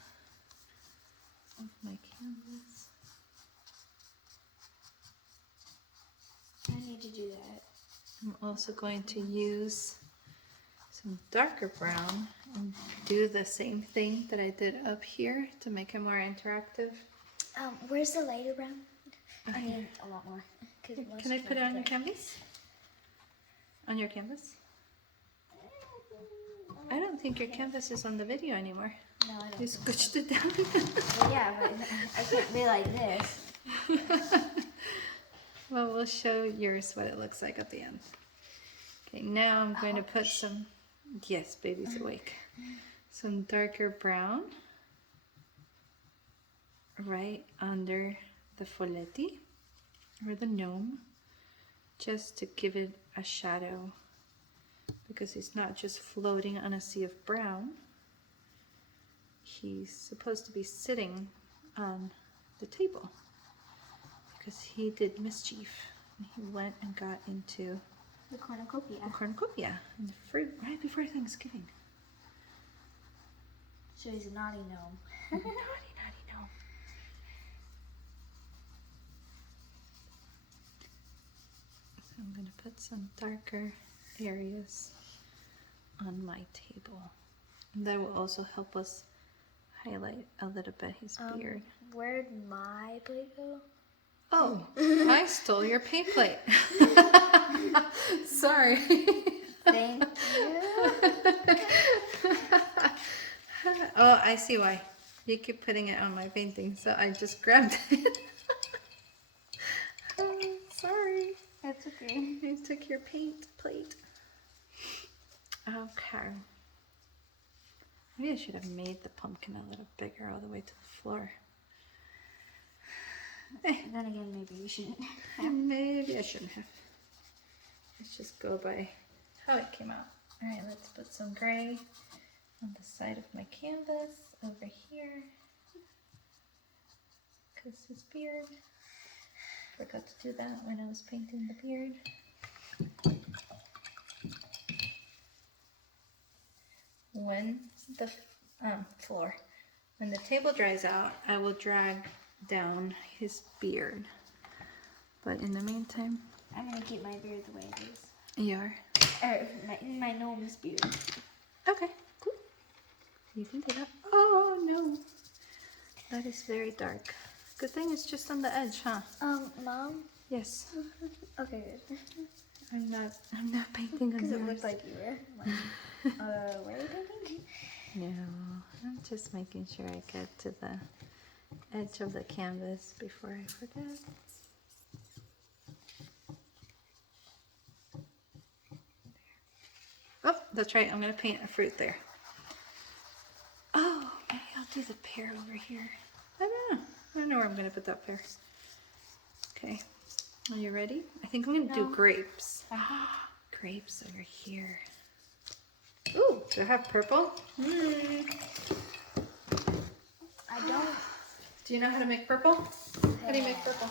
of my canvas. I need to do that. I'm also going to use some darker brown and do the same thing that I did up here to make it more interactive. Where's the lighter brown? I Okay. need a lot more. Can I put it on your canvas? On your canvas? I don't think your canvas is on the video anymore. No, I don't. You think so. squished it down. Well, yeah, but I can't be like this. Well, we'll show yours what it looks like at the end. Okay, now I'm going to put some, yes, baby's awake, some darker brown right under the folletti or the gnome, just to give it a shadow, because he's not just floating on a sea of brown. He's supposed to be sitting on the table because he did mischief. He went and got into The cornucopia. a cornucopia and the fruit right before Thanksgiving. So he's a naughty gnome. Naughty, naughty gnome. So I'm going to put some darker areas on my table. And that will also help us highlight a little bit his beard. Where'd my plate go? Oh, I stole your paint plate. Sorry. Thank you. Oh, I see why. You keep putting it on my painting, so I just grabbed it. Sorry. That's okay. I took your paint plate. Okay. Maybe I should have made the pumpkin a little bigger all the way to the floor. Then again, maybe you shouldn't. Maybe I shouldn't have. Let's just go by how it came out. Alright, let's put some gray on the side of my canvas over here. Because his beard. Forgot to do that when I was painting the beard. When the when the table dries out, I will drag down his beard. But in the meantime, I'm gonna keep my beard the way it is. you are. Or my gnome's beard. Okay, cool. You can do that. Oh no, that is very dark. Good thing it's just on the edge, huh? Mom? Yes. Okay, good. I'm not painting on Because it yours. looked like you were. Like, where are you painting? No, I'm just making sure I get to the edge of the canvas before I forget. Oh, that's right. I'm going to paint a fruit there. Oh, maybe I'll do the pear over here. I don't know where I'm going to put that pear. Okay. Are you ready? I think I'm going to do grapes. Grapes over here. Ooh, do I have purple? I don't. Do you know how to make purple? How do you make purple?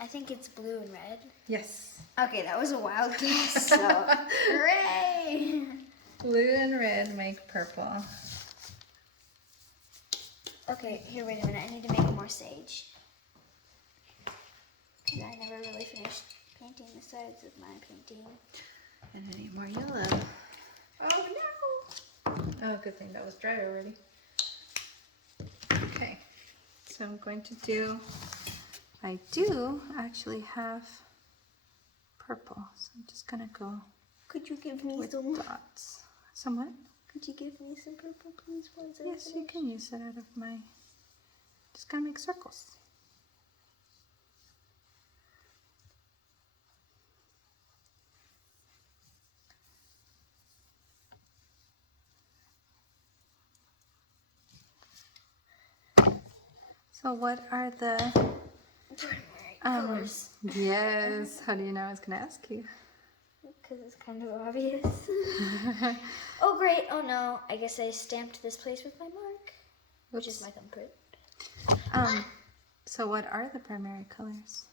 I think it's blue and red. Yes. Okay, that was a wild guess. So, hooray! Blue and red make purple. Okay, here, wait a minute. I need to make more sage. Because I never really finished painting the sides of my painting. And I need more yellow. Oh no! Oh, good thing that was dry already. Okay, so I'm going to do, I do actually have purple, so I'm just gonna go Could you give me with some? dots. Somewhat? Could you give me some purple, please? Once I Yes, you can use it out of my, just gonna make circles. So what are the colors? Yes, how do you know I was gonna ask you? Because it's kind of obvious. Oh great! Oh no! I guess I stamped this place with my mark, which is my thumbprint. So what are the primary colors?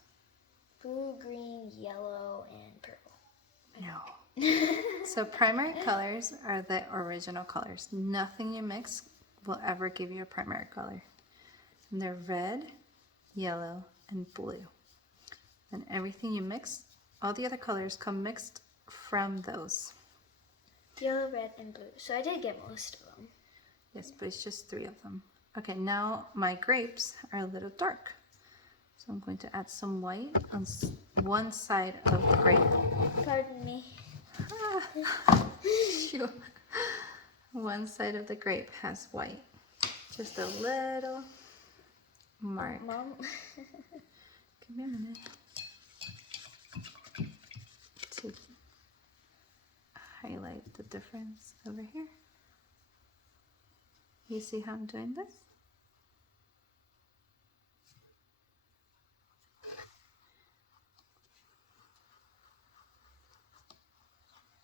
Blue, green, yellow, and purple. No. So primary colors are the original colors. Nothing you mix will ever give you a primary color. And they're red, yellow, and blue. And everything you mix, all the other colors come mixed from those. Yellow, red, and blue. So I did get most of them. Yes, but it's just 3 of them. Okay, now my grapes are a little dark. So I'm going to add some white on one side of the grape. Pardon me. Shoot. One side of the grape has white. Just a little mark. Mom? Give me a minute to highlight the difference over here. You see how I'm doing this?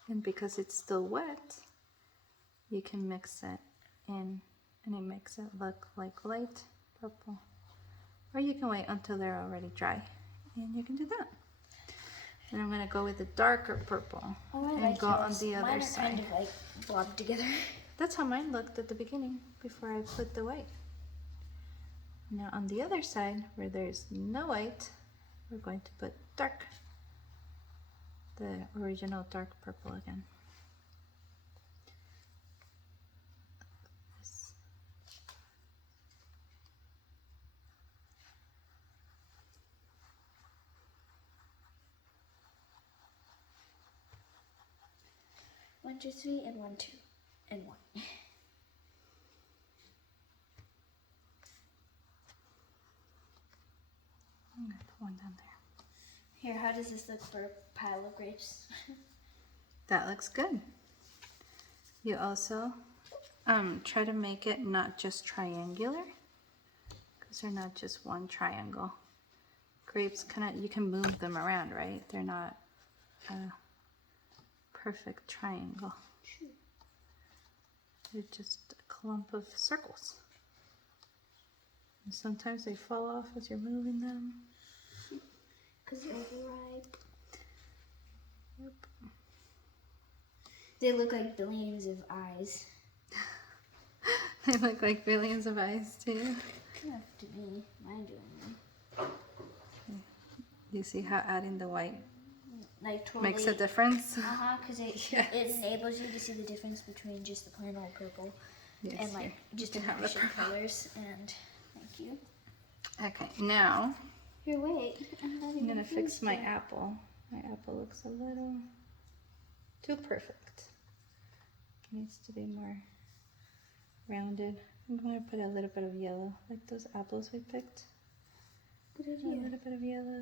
And because it's still wet, you can mix it in and it makes it look like light purple. Or you can wait until they're already dry and you can do that. And I'm going to go with the darker purple and go on the other side. Mine are kind of like blobbed together. That's how mine looked at the beginning before I put the white. Now on the other side where there's no white, we're going to put dark. The original dark purple again. This. One, two, three, and 1, 2, and 1. I'm going to put one down there. Here, how does this look for a pile of grapes? That looks good. You also try to make it not just triangular, because they're not just one triangle. Grapes you can move them around, right? They're not a perfect triangle. They're just a clump of circles. And sometimes they fall off as you're moving them. Because they're overripe. Yep. They look like billions of eyes. They look like billions of eyes too. Yeah, to me, mine doing them. You see how adding the white Like totally makes a difference? because it enables you to see the difference between just the plain old purple and like just different colors. And thank you. Okay, now Here, wait. I'm gonna fix my apple. My apple looks a little too perfect. It needs to be more rounded. I'm gonna put a little bit of yellow, like those apples we picked. Good A idea. little bit of yellow.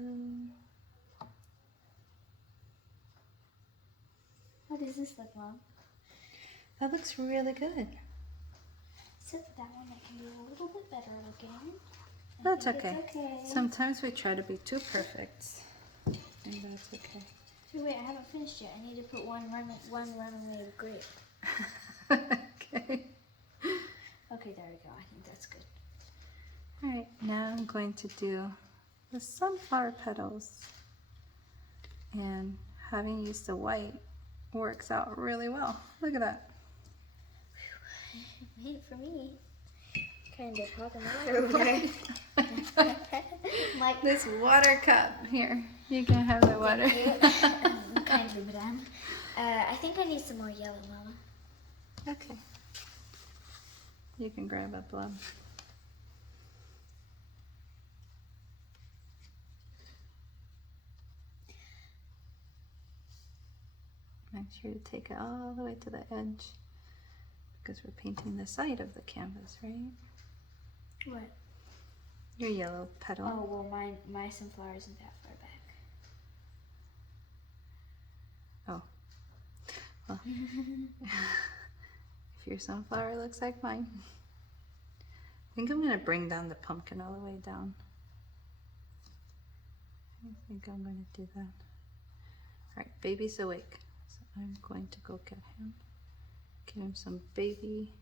How does this look, Mom? That looks really good. Except that one that can be a little bit better looking. That's It's okay. okay. Sometimes we try to be too perfect, and that's okay. So wait, I haven't finished yet. I need to put one lemonade grape. Okay. Okay, there we go. I think that's good. All right, now I'm going to do the sunflower petals. And having used the white works out really well. Look at that. Made it for me. Kind of hot and water over there. Like This water cup here. You can have the water. kindly, madame. I think I need some more yellow, Mama. Okay. You can grab a blob. Make sure to take it all the way to the edge because we're painting the side of the canvas, right? What? Your yellow petal. Oh, well, my sunflower isn't that far back. Oh. Well, if your sunflower looks like mine. I think I'm going to bring down the pumpkin all the way down. I think I'm going to do that. All right, baby's awake. So I'm going to go get him. Give him some baby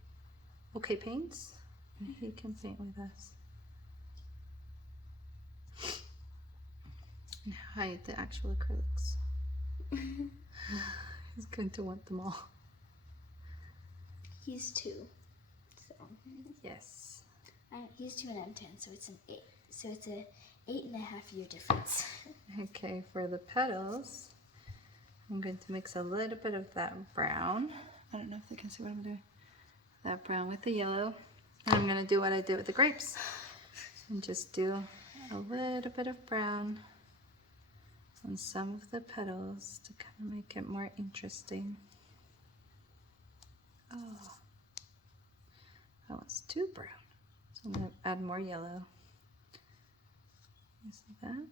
okay paints, and he can paint with us. And hide the actual acrylics. He's going to want them all. He's 2, so Yes. he's 2 and I'm 10, so it's an 8. So it's a 8.5-year difference. Okay, for the petals, I'm going to mix a little bit of that brown. I don't know if they can see what I'm doing. That brown with the yellow. And I'm going to do what I did with the grapes. And just do a little bit of brown on some of the petals to kind of make it more interesting. Oh, that was too brown. So I'm going to add more yellow. You see that?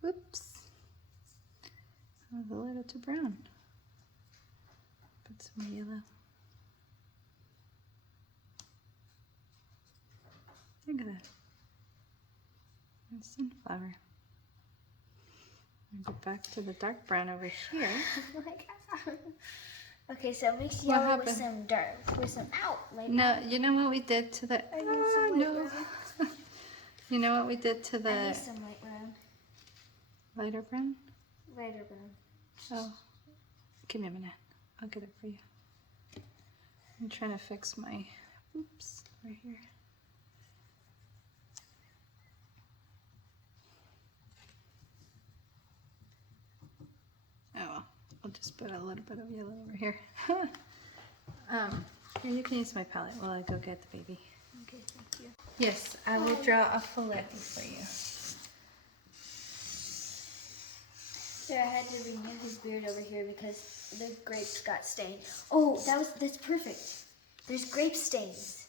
Whoops. That was a little too brown. Put some yellow. Look at that. Nice sunflower. I'll go back to the dark brown over here. Oh my God. Okay, so mix What yellow with happened? some light No, you know what we did to the I need some light no. brown. You know what we did to I the need some light brown. lighter brown? Lighter brown. Oh, give me a minute. I'll get it for you. I'm trying to fix my, oops, right here. Oh well, I'll just put a little bit of yellow over here. Here, you can use my palette while I go get the baby. Okay, thank you. Yes, I will draw a fillet for you. There, I had to remove his beard over here because the grapes got stained. Oh, that's perfect. There's grape stains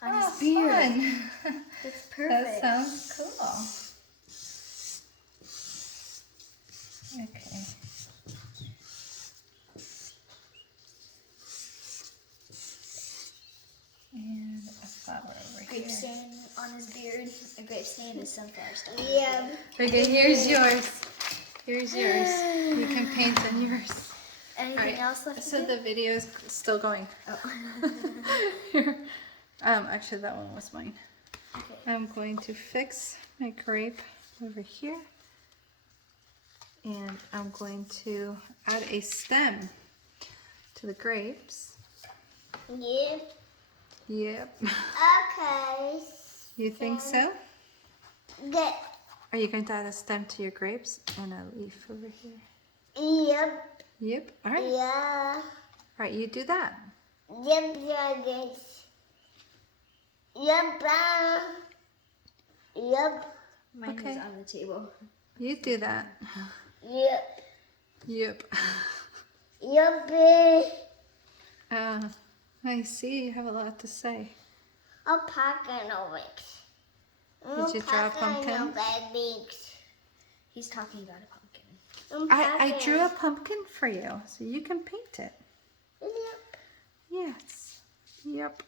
on his beard. Fun. That's perfect. That sounds cool. Okay. And a flower over Grape here. stain on his beard. A grape stain is sunflower stuff. Yeah. Okay, here's yours. Here's yours. You can paint on yours. Anything Alright, else left so to do? the video is still going. Oh. Here. Actually, that one was mine. Okay. I'm going to fix my grape over here. And I'm going to add a stem to the grapes. Yeah. Yep. Okay. You think so? Good. Are you going to add a stem to your grapes and a leaf over here? Yep. Yep. All right. Yeah. All right, you do that. Yep. Yes. Yep. Yep. Mine Okay. is on the table. You do that. Yep. Yep. Yep. I see you have a lot to say. A pumpkin over it. Did you draw a pumpkin? He's talking about a pumpkin. I drew a pumpkin for you, so you can paint it. Yep. Yes. Yep.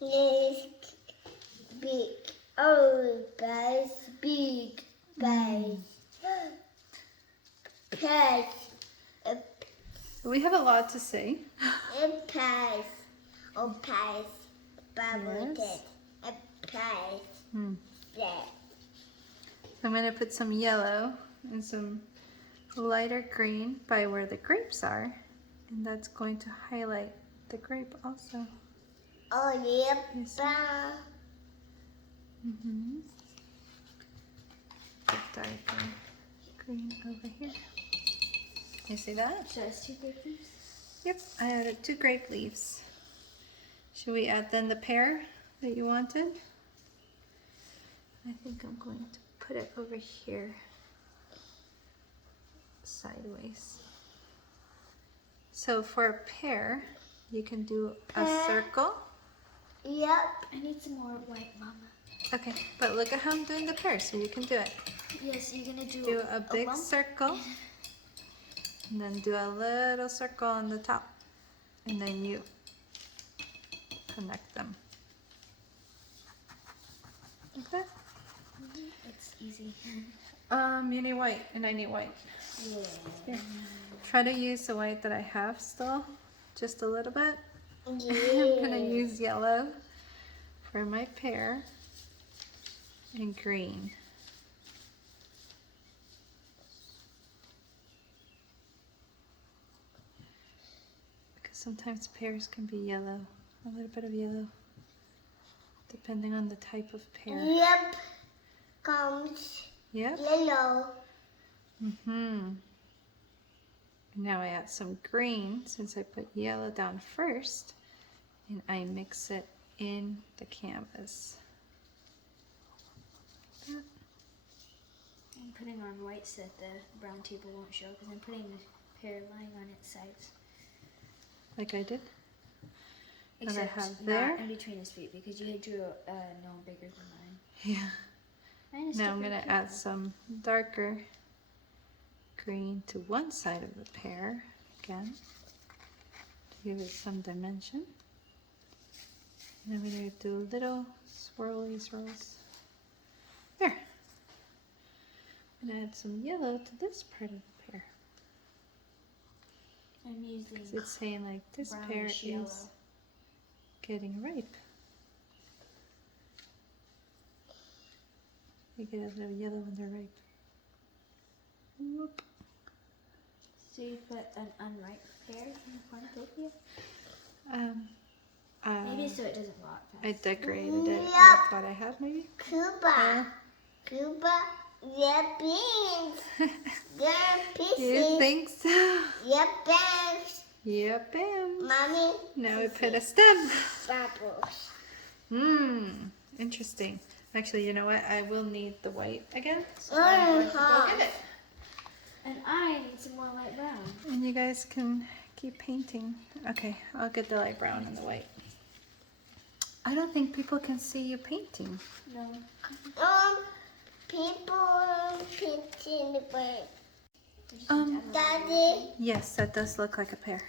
Yes. Big. Oh, guys. Big. Guys. Guys. We have a lot to say. A pies. Oh, pies. Bubble Yes. tea. A pies. Hmm. Yeah. I'm going to put some yellow and some lighter green by where the grapes are. And that's going to highlight the grape also. Oh, yep. Yes. Bye. Mm-hmm. The darker green over here. You see that? So it's 2 grape leaves? Yep, I added 2 grape leaves. Should we add then the pear that you wanted? I think I'm going to put it over here, sideways. So for a pear, you can do a circle. Yep. I need some more white, Mama. Okay, but look at how I'm doing the pear, so you can do it. Yes, you're gonna do, Do a big lump? circle, and then do a little circle on the top, and then you connect them. Like that. It's easy. You need white, and I need white. Yeah. Here. Try to use the white that I have still, just a little bit. Yeah. I'm gonna use yellow for my pear and green. Because sometimes pears can be yellow, a little bit of yellow, depending on the type of pear. Yep. Comes Yep. yellow. Mm-hmm. Now I add some green since I put yellow down first, and I mix it in the canvas. I'm putting on white so that the brown table won't show because I'm putting the pear lying on its sides. Like I did. That I Except have not there. in between his feet because you drew a gnome bigger than mine. Yeah. Mine is Now I'm still going to pretty add some darker green to one side of the pear again to give it some dimension. And I'm going to do little swirly swirls. There. I'm going to add some yellow to this part of the pear. I'm using Because it's saying like this pear brownish yellow. is getting ripe. They get a little yellow when they're ripe. Whoop. So you put an unripe pear in the cornucopia? Maybe so it doesn't rot fast. I decorated it with Yep. what I have, maybe. Cuba. Cuba. Yeah, beans. Yeah, You pieces. think so? Yeah, bags. Yep, bam. Mommy. Now we put a stem. Bubbles. Interesting. Actually, you know what? I will need the white again. So I'm going to go get it. And I need some more light brown. And you guys can keep painting. Okay, I'll get the light brown and the white. I don't think people can see you painting. No. People painting the bird. Daddy? Daddy, Yes, that does look like a pear.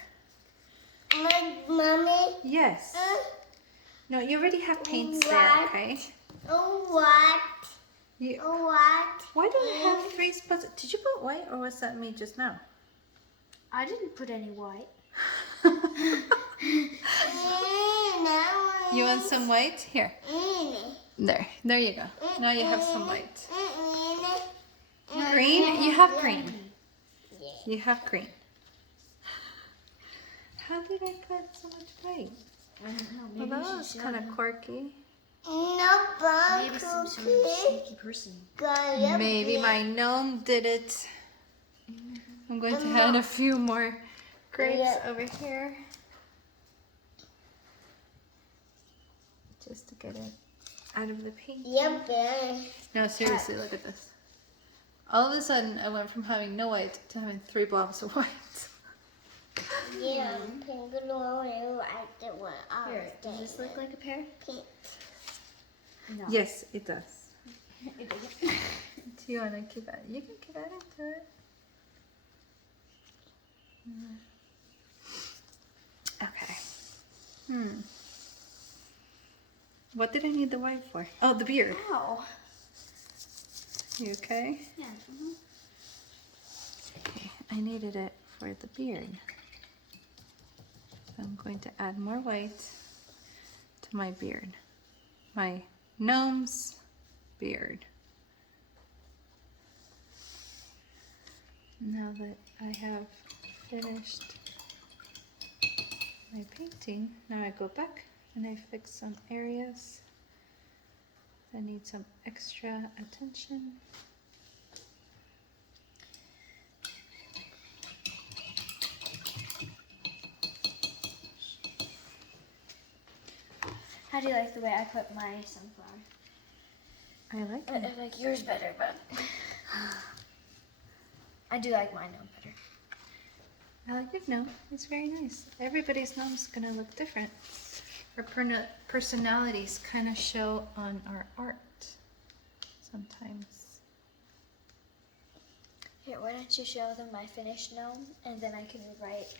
Mommy. Yes. No, you already have paints there, What? okay? Oh, what? You, Oh, what? why do I have 3 spots? Did you put white or was that me just now? I didn't put any white. You want some white? Here. There you go. Now you have some white. Green? You have green. You have green. How did I put so much white? I don't know. Well, Maybe that was kind of quirky. Maybe some sort of sneaky person. Maybe my gnome did it. I'm going to add a few more grapes over here. Just to get it out of the paint. No, seriously, look at this. All of a sudden, I went from having no white to having 3 blobs of white. Yeah, pink blue, like the one. Here, does this look like a pear? Pink. No. Yes, it does. It doesn't. Do you want to keep adding? You can keep adding to it. Okay. What did I need the white for? Oh, the beard. Ow. You okay? Yeah. Okay, I needed it for the beard. So I'm going to add more white to my beard. My gnome's beard. Now that I have finished my painting, now I go back and I fix some areas that need some extra attention. How do you like the way I put my sunflower? I like I it. like yours better, but I do like my gnome better. I like your gnome. It's very nice. Everybody's gnome's gonna look different. Our personalities kind of show on our art sometimes. Here, why don't you show them my finished gnome, and then I can write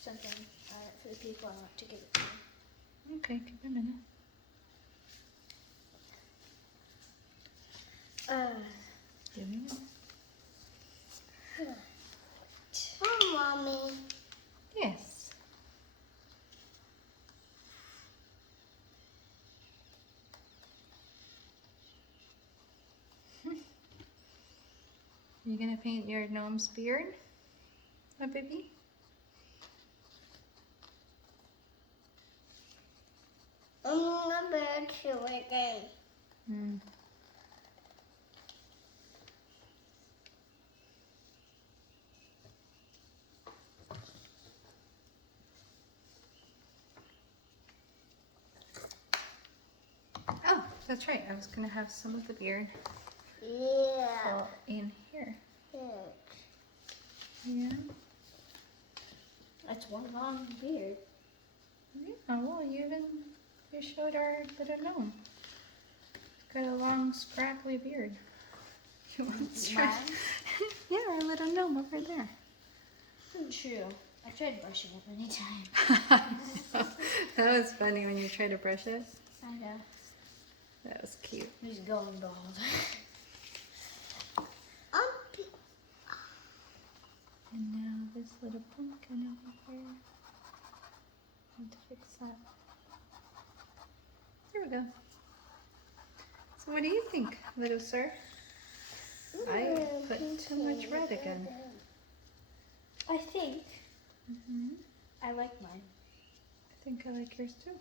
something for the people I want to give it to. Okay, give it a minute. Give me a minute. Oh, Mommy. Yes. You gonna paint your gnome's beard, my baby? I'm gonna bird to again. Oh, that's right. I was gonna have some of the beard Yeah. fall in here. Yeah. Yeah. That's one long beard. Yeah. Well, you showed our little gnome. Got a long, scraggly beard. You want to try? Mine? Yeah, our little gnome over there. True. I tried brushing it many times. That was funny when you tried to brush it. I know. That was cute. He's going bald. And now this little pumpkin over here. I want to fix that. There we go. So what do you think, little sir? I put too much red again. I think I like mine. I think I like yours too.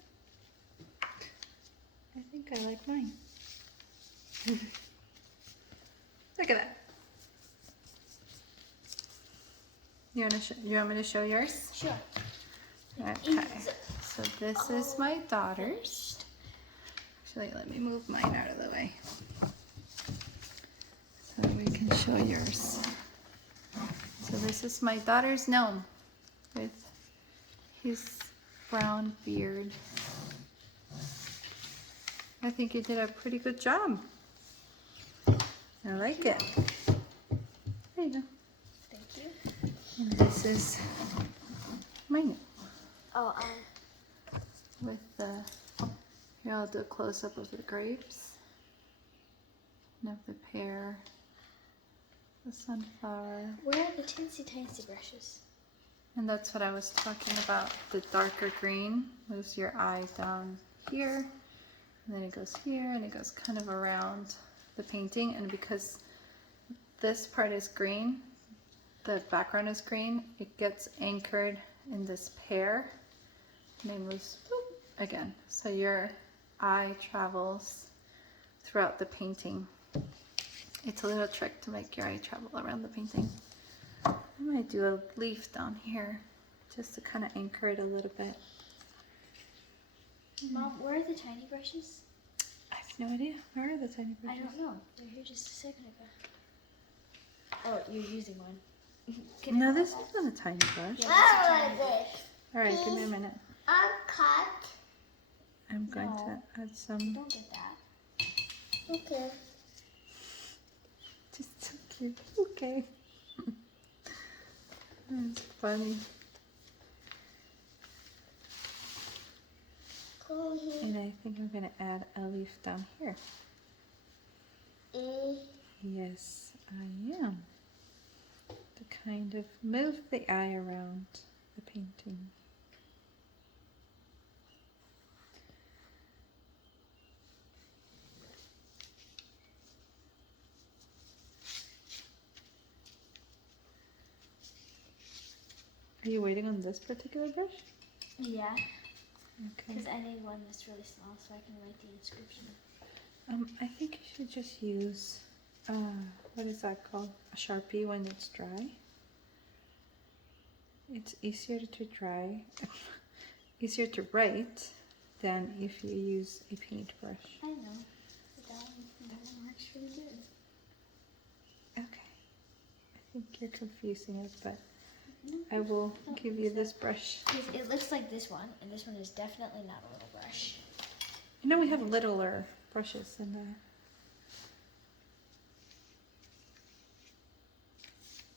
I think I like mine. Look at that. You want me to show yours? Sure. Okay. So this is my daughter's. Actually, let me move mine out of the way so we can show yours. So this is my daughter's gnome with his brown beard. I think you did a pretty good job. I like it. There you go. Thank you. And this is my gnome Oh, with the, here I'll do a close-up of the grapes and of the pear, the sunflower. where are the teensy tiny brushes? And that's what I was talking about. The darker green moves your eye down here, and then it goes here, and it goes kind of around the painting. And because this part is green, the background is green, it gets anchored in this pear, and it moves again. So your eye travels throughout the painting. It's a little trick to make your eye travel around the painting. I might do a leaf down here just to kind of anchor it a little bit. Mom, where are the tiny brushes? I have no idea. Where are the tiny I brushes? don't know. They're here just a second ago. Oh, you're using one. No, this isn't a tiny brush. Yeah, I like this. All right, give me a minute. I'll cut. I'm going No. to add some. Don't get that. Okay. Just so cute. Okay. That's funny. Come here. And I think I'm going to add a leaf down here. Yes, I am. To kind of move the eye around the painting. Are you waiting on this particular brush? Yeah, Okay. because I need one that's really small so I can write the inscription. I think you should just use, what is that called? A Sharpie when it's dry. It's easier to dry, easier to write than if you use a paintbrush. I know, but that one works really good. Okay. I think you're confusing it, but I will give you this brush. Because it looks like this one, and this one is definitely not a little brush. You know we have littler brushes than that.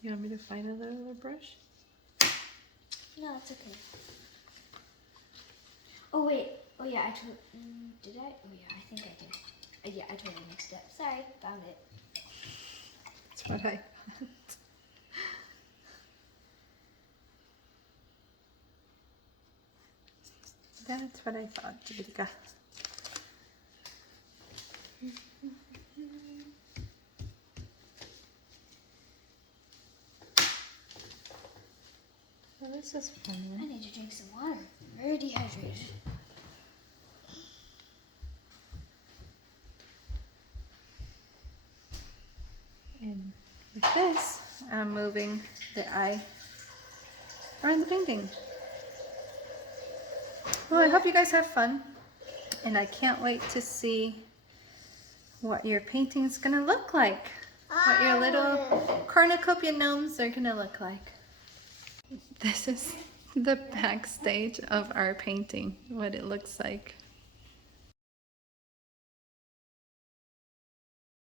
You want me to find a littler brush? No, it's okay. Oh wait. Oh yeah, I told. Did I? Oh yeah, I think I did. Yeah, I totally mixed it up. Sorry, found it. That's what I thought. That's what I thought, Jessica. Well, this is fun. I need to drink some water. I'm very dehydrated. And with this, I'm moving the eye around the painting. Well, I hope you guys have fun. And I can't wait to see what your painting's gonna look like. What your little cornucopia gnomes are gonna look like. This is the backstage of our painting, what it looks like.